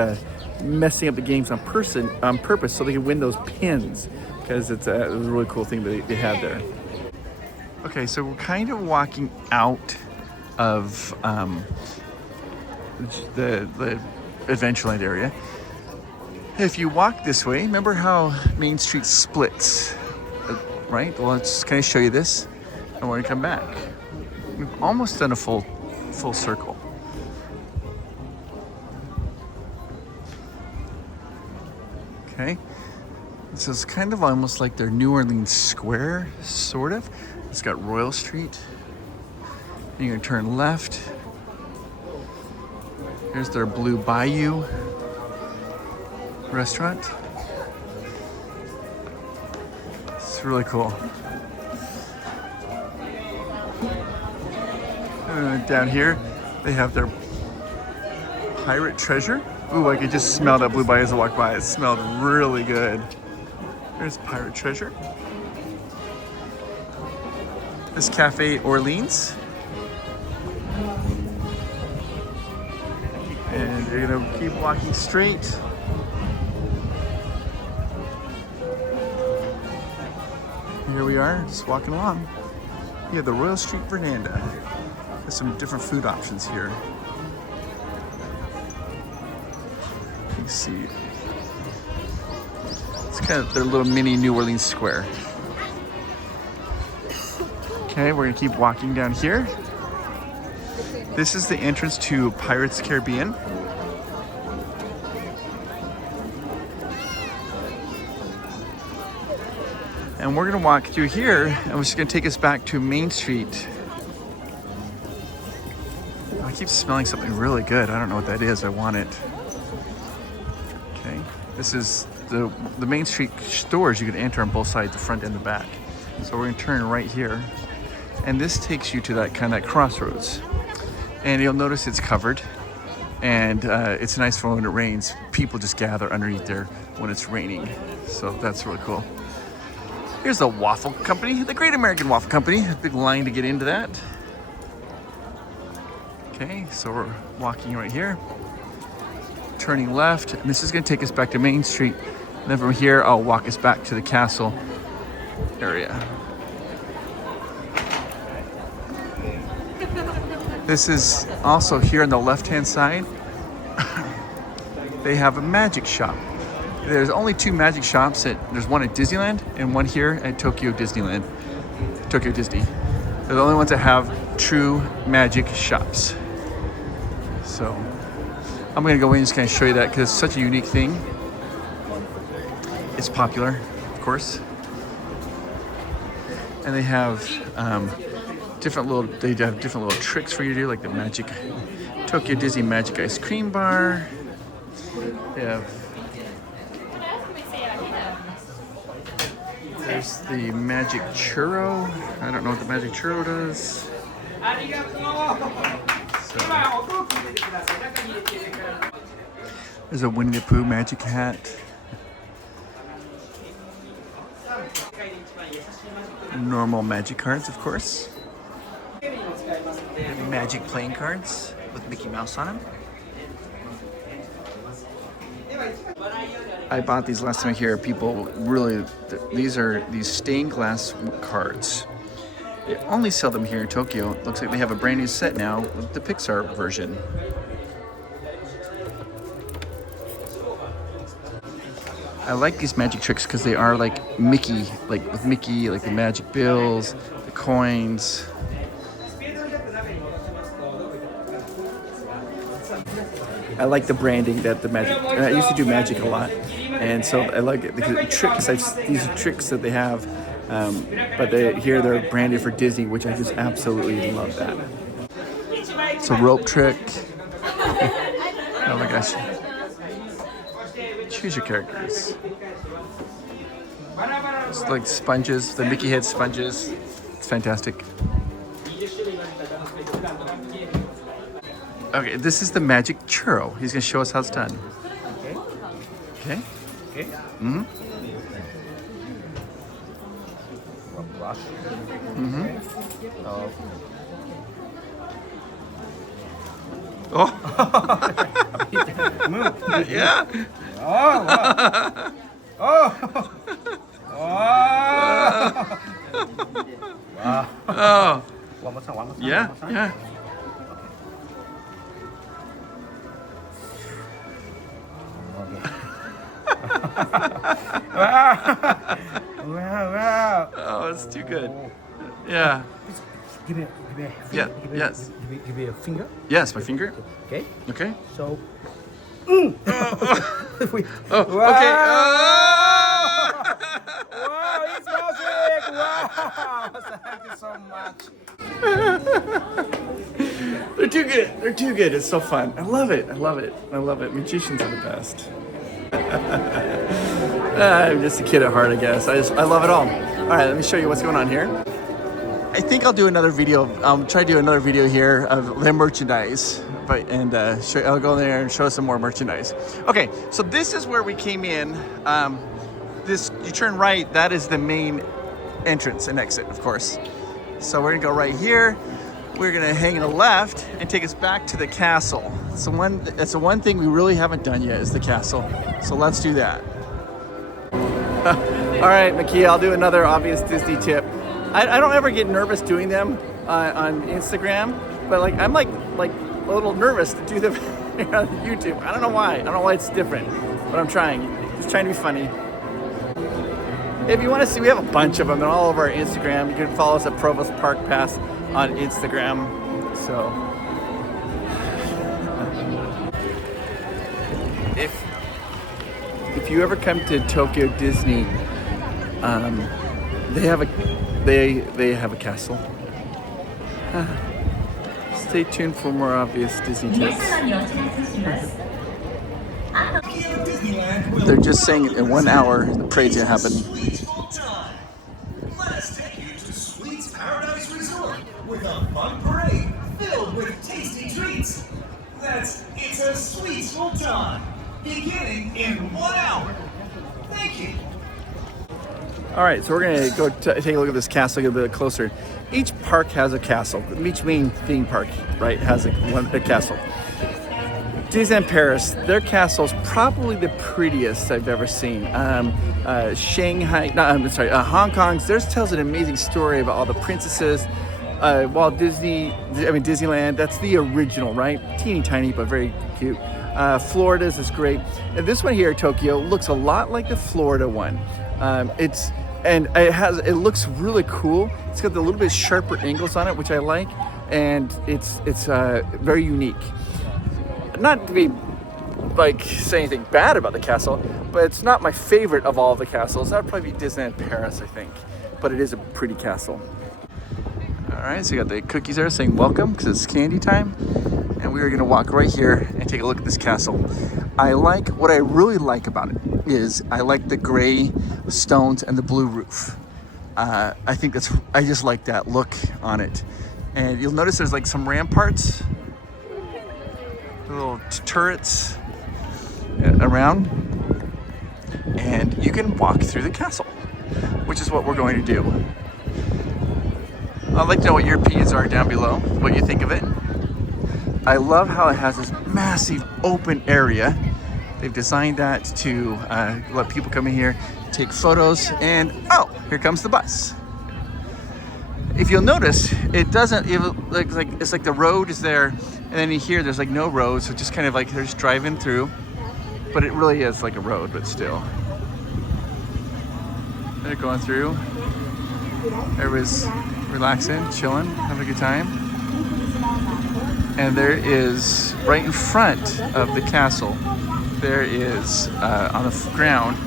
messing up the games on purpose so they could win those pins, because it was a really cool thing that they had there. Okay, so we're kind of walking out of the Adventureland area. If you walk this way, remember how Main Street splits, right? Well, let's kind of show you this, and we're gonna come back. We've almost done a full circle. Okay, so it's kind of almost like their New Orleans Square, sort of. It's got Royal Street. And you're gonna turn left. Here's their Blue Bayou restaurant. It's really cool. Down here, they have their Pirate Treasure. Ooh, I could just smell that Blue Bayou as I walk by. It smelled really good. There's Pirate Treasure. This Cafe Orleans. And you're gonna keep walking straight. Here we are, just walking along. You have the Royal Street Veranda. There's some different food options here. You see, it's kind of their little mini New Orleans square. Okay, we're gonna keep walking down here. This is the entrance to Pirates Caribbean. And we're gonna walk through here, and it's gonna take us back to Main Street. I keep smelling something really good. I don't know what that is. I want it. Okay, this is the Main Street stores you can enter on both sides, the front and the back. So we're gonna turn right here, and this takes you to that kind of crossroads. And you'll notice it's covered, and it's nice for when it rains. People just gather underneath there when it's raining. So that's really cool. Here's the Waffle Company, the Great American Waffle Company. A big line to get into that. Okay, so we're walking right here, turning left, and this is gonna take us back to Main Street. And then from here, I'll walk us back to the castle area. This is also here on the left-hand side. They have a magic shop. There's only 2 magic shops. There's one at Disneyland and one here at Tokyo Disneyland. Tokyo Disney. They're the only ones that have true magic shops. So I'm gonna go in and just kind of show you that because it's such a unique thing. It's popular, of course. And they have different little tricks for you to do, like the magic Tokyo Disney Magic Ice Cream Bar. They have There's the Magic Churro. I don't know what the Magic Churro does. There's a Winnie the Pooh magic hat. Normal magic cards, of course. Magic playing cards with Mickey Mouse on them. I bought these last time here. People really, these are these stained glass cards. They only sell them here in Tokyo. Looks like they have a brand new set now with the Pixar version. I like these magic tricks because they are like Mickey, like with Mickey, like the magic bills, the coins. I like the branding that the magic. I used to do magic a lot, and so I like it because tricks. These are tricks that they have, but here they're branded for Disney, which I just absolutely love that. It's a rope trick. Oh my gosh! Choose your characters. It's like sponges, the Mickey head sponges. It's fantastic. Okay, this is the Magic Churro. He's gonna show us how it's done. Okay. Okay. Mm-hmm. Mm-hmm. Oh. Yeah. Oh. Wow. Oh. Wow. Oh. One more time. Yeah. Yeah. Wow. Oh, it's too good. Yeah. Give me a Yeah. finger. Yes. Give me a finger. Yes, my finger. Okay. Okay. So. Oh. Okay. Wow, it's magic! Wow! Thank you so much. They're too good. They're too good. It's so fun. I love it. I love it. I love it. Magicians are the best. I'm just a kid at heart, I guess. I love it all. All right, let me show you what's going on here. I think I'll do another video. Try to do another video here of their merchandise, I'll go there and show some more merchandise. Okay, so this is where we came in. this, you turn right, that is the main entrance and exit, of course. So we're gonna go right here. We're gonna hang a left and take us back to the castle. So that's the one thing we really haven't done yet is the castle. So let's do that. All right, Maki, I'll do another obvious Disney tip. I don't ever get nervous doing them on Instagram, but like I'm like a little nervous to do them on YouTube. I don't know why. I don't know why it's different, but I'm trying. Just trying to be funny. If you want to see, we have a bunch of them. They're all over our Instagram. You can follow us at Provost Park Pass on Instagram. So, if you ever come to Tokyo Disney, they have a castle. Stay tuned for more obvious Disney tips. They're just saying in 1 hour the parade's gonna happen. Let us take you to Sweets Paradise Resort with a fun parade filled with tasty treats. It's a sweets full time, beginning in 1 hour. Thank you. All right, so we're gonna go take a look at this castle, get a bit closer. Each park has a castle. Each main theme park, right, has a castle. Disneyland Paris, their castle's probably the prettiest I've ever seen. Hong Kong's, theirs tells an amazing story about all the princesses. Disneyland, that's the original, right? Teeny tiny, but very cute. Florida's is great. And this one here, Tokyo, looks a lot like the Florida one. It looks really cool. It's got the little bit sharper angles on it, which I like, and it's very unique. Not to be like say anything bad about the castle, but it's not my favorite of all the castles. That would probably be Disneyland Paris, I think, but it is a pretty castle. All right, so you got the cookies there saying welcome because it's candy time, and we are gonna walk right here and take a look at this castle. What I really like about it is I like the gray stones and the blue roof. I just like that look on it. And you'll notice there's like some ramparts, little turrets around, and you can walk through the castle, which is what we're going to do. I'd like to know what your opinions are down below, what you think of it. I love how it has this massive open area. They've designed that to let people come in here, take photos, and oh, here comes the bus. If you'll notice, it's like the road is there, and then here there's like no road, so just kind of like they're just driving through, but it really is like a road, but still. They're going through. Everybody's relaxing, chilling, having a good time. And there is, right in front of the castle, there is, on the ground,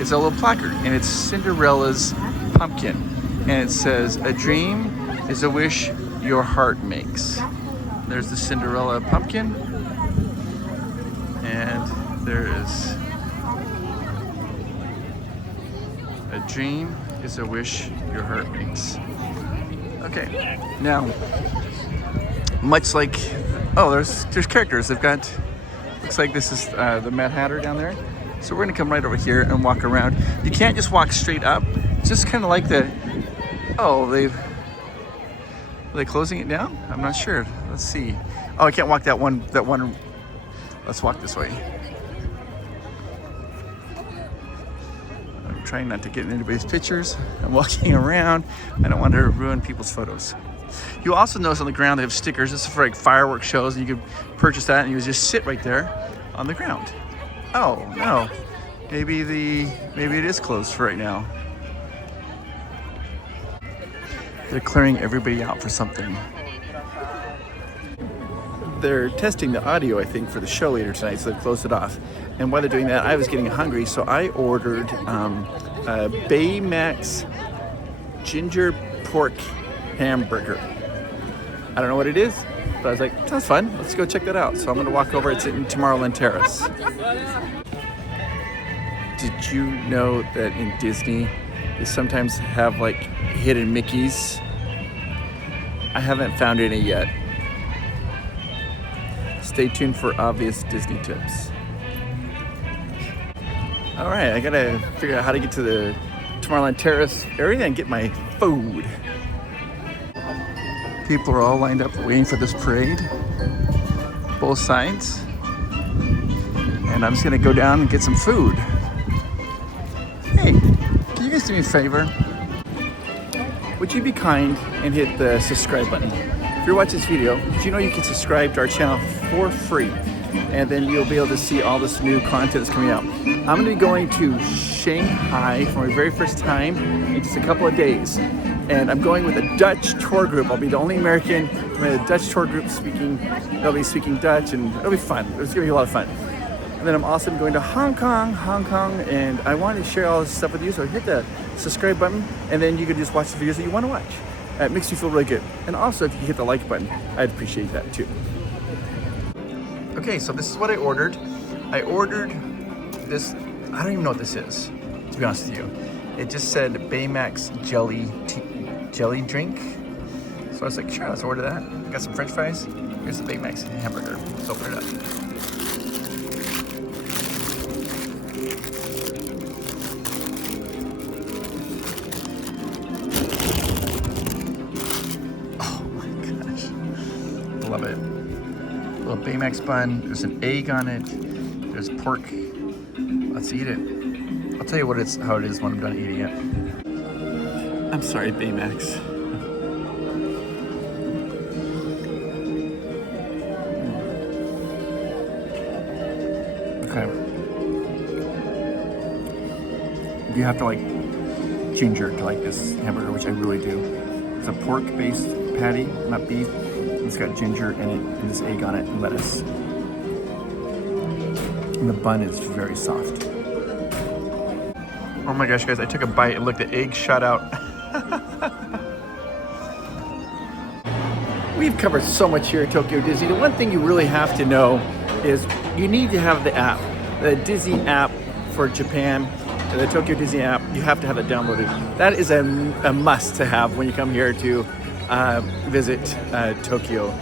is a little placard, and it's Cinderella's pumpkin. And it says, "A dream is a wish your heart makes." There's the Cinderella pumpkin. And there is, "A dream is a wish your heart makes." Okay, now, much like, oh, there's characters. They've got, looks like this is the Mad Hatter down there. So we're gonna come right over here and walk around. You can't just walk straight up. It's just kind of like the, oh, are they closing it down? I'm not sure. Let's see. Oh, I can't walk that one. Let's walk this way. I'm trying not to get in anybody's pictures. I'm walking around. I don't want to ruin people's photos. You also notice on the ground they have stickers. This is for like fireworks shows, and you could purchase that and you would just sit right there on the ground. Oh no, maybe it is closed for right now. They're clearing everybody out for something. They're testing the audio, I think, for the show later tonight, so they've closed it off. And while they're doing that, I was getting hungry, so I ordered a Baymax ginger pork hamburger. I don't know what it is, but I was like, sounds fun. Let's go check that out. So I'm gonna walk over. It's in Tomorrowland Terrace. Did you know that in Disney, they sometimes have like hidden Mickeys? I haven't found any yet. Stay tuned for obvious Disney tips. All right, I gotta figure out how to get to the Tomorrowland Terrace area and get my food. People are all lined up waiting for this parade, both sides. And I'm just gonna go down and get some food. Hey, can you guys do me a favor? Would you be kind and hit the subscribe button? If you're watching this video, did you know you can subscribe to our channel for free? And then you'll be able to see all this new content that's coming out. I'm gonna be going to Shanghai for my very first time in just a couple of days. And I'm going with a Dutch tour group. I'll be the only American from a Dutch tour group speaking. They'll be speaking Dutch and it'll be fun. It's gonna be a lot of fun. And then I'm also going to Hong Kong, and I want to share all this stuff with you. So hit the subscribe button, and then you can just watch the videos that you want to watch. It makes you feel really good. And also, if you hit the like button, I'd appreciate that too. Okay, so this is what I ordered. I ordered this, I don't even know what this is, to be honest with you. It just said Baymax jelly drink. So I was like, sure, let's order that. Got some french fries. Here's the Baymax hamburger. Let's open it up. Love it. Little Baymax bun. There's an egg on it. There's pork. Let's eat it. I'll tell you how it is when I'm done eating it. I'm sorry, Baymax. Okay. You have to like ginger to like this hamburger, which I really do. It's a pork-based patty, not beef. It's got ginger in it and this egg on it and lettuce. And the bun is very soft. Oh my gosh, guys, I took a bite and look, the egg shot out. We've covered so much here at Tokyo Disney. The one thing you really have to know is you need to have the app, the Disney app for Japan, the Tokyo Disney app. You have to have it downloaded. That is a must to have when you come here to visit Tokyo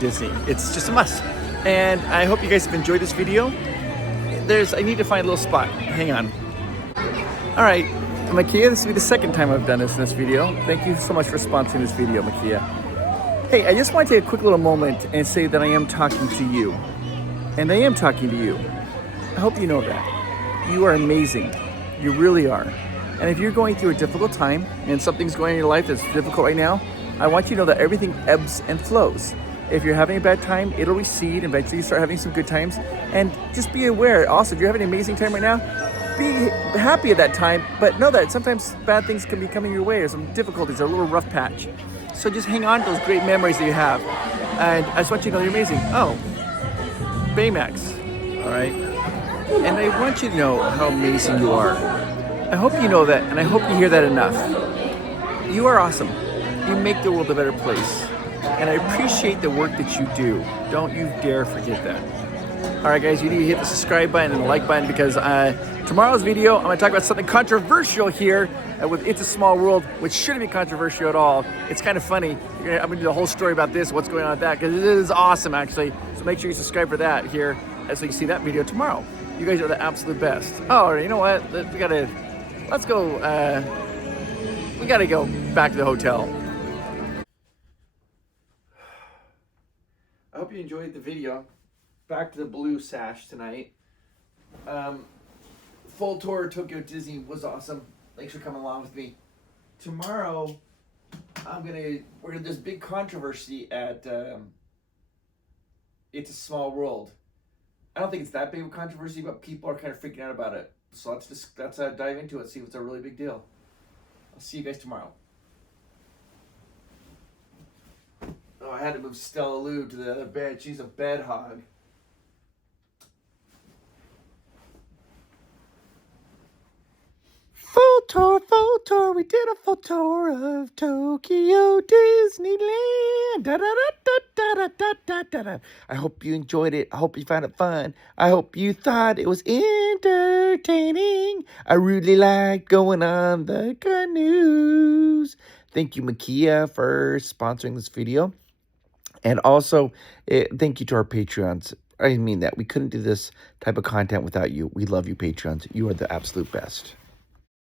Disney. It's just a must. And I hope you guys have enjoyed this video. I need to find a little spot. Hang on. All right, Makia, this will be the second time I've done this in this video. Thank you so much for sponsoring this video, Makia. Hey, I just want to take a quick little moment and say that I am talking to you. And I am talking to you. I hope you know that. You are amazing. You really are. And if you're going through a difficult time and something's going on in your life that's difficult right now, I want you to know that everything ebbs and flows. If you're having a bad time, it'll recede. Eventually you start having some good times. And just be aware. Also, if you're having an amazing time right now, be happy at that time, but know that sometimes bad things can be coming your way or some difficulties or a little rough patch. So just hang on to those great memories that you have. And I just want you to know you're amazing. Oh, Baymax, all right? And I want you to know how amazing you are. I hope you know that, and I hope you hear that enough. You are awesome. You make the world a better place. And I appreciate the work that you do. Don't you dare forget that. All right, guys, you need to hit the subscribe button and the like button because tomorrow's video, I'm going to talk about something controversial here with It's a Small World, which shouldn't be controversial at all. It's kind of funny. I'm going to do the whole story about this, what's going on with that, because it is awesome, actually. So make sure you subscribe for that here so you can see that video tomorrow. You guys are the absolute best. Oh, you know what? We got to go back to the hotel. I hope you enjoyed the video. Back to the blue sash tonight. Full tour of Tokyo Disney was awesome. Thanks for coming along with me. Tomorrow, we're gonna this big controversy at It's a Small World. I don't think it's that big of a controversy, but people are kind of freaking out about it. So let's dive into it, see if it's a really big deal. I'll see you guys tomorrow. Oh, I had to move Stella Lou to the other bed. She's a bed hog. Full tour, we did a full tour of Tokyo Disneyland. Da, da, da, da, da, da, da, da, da. I hope you enjoyed it. I hope you found it fun. I hope you thought it was entertaining. I really liked going on the canoes. Thank you, Makia, for sponsoring this video. And also, thank you to our Patreons I mean that. We couldn't do this type of content without you. We love you, Patreons. You are the absolute best.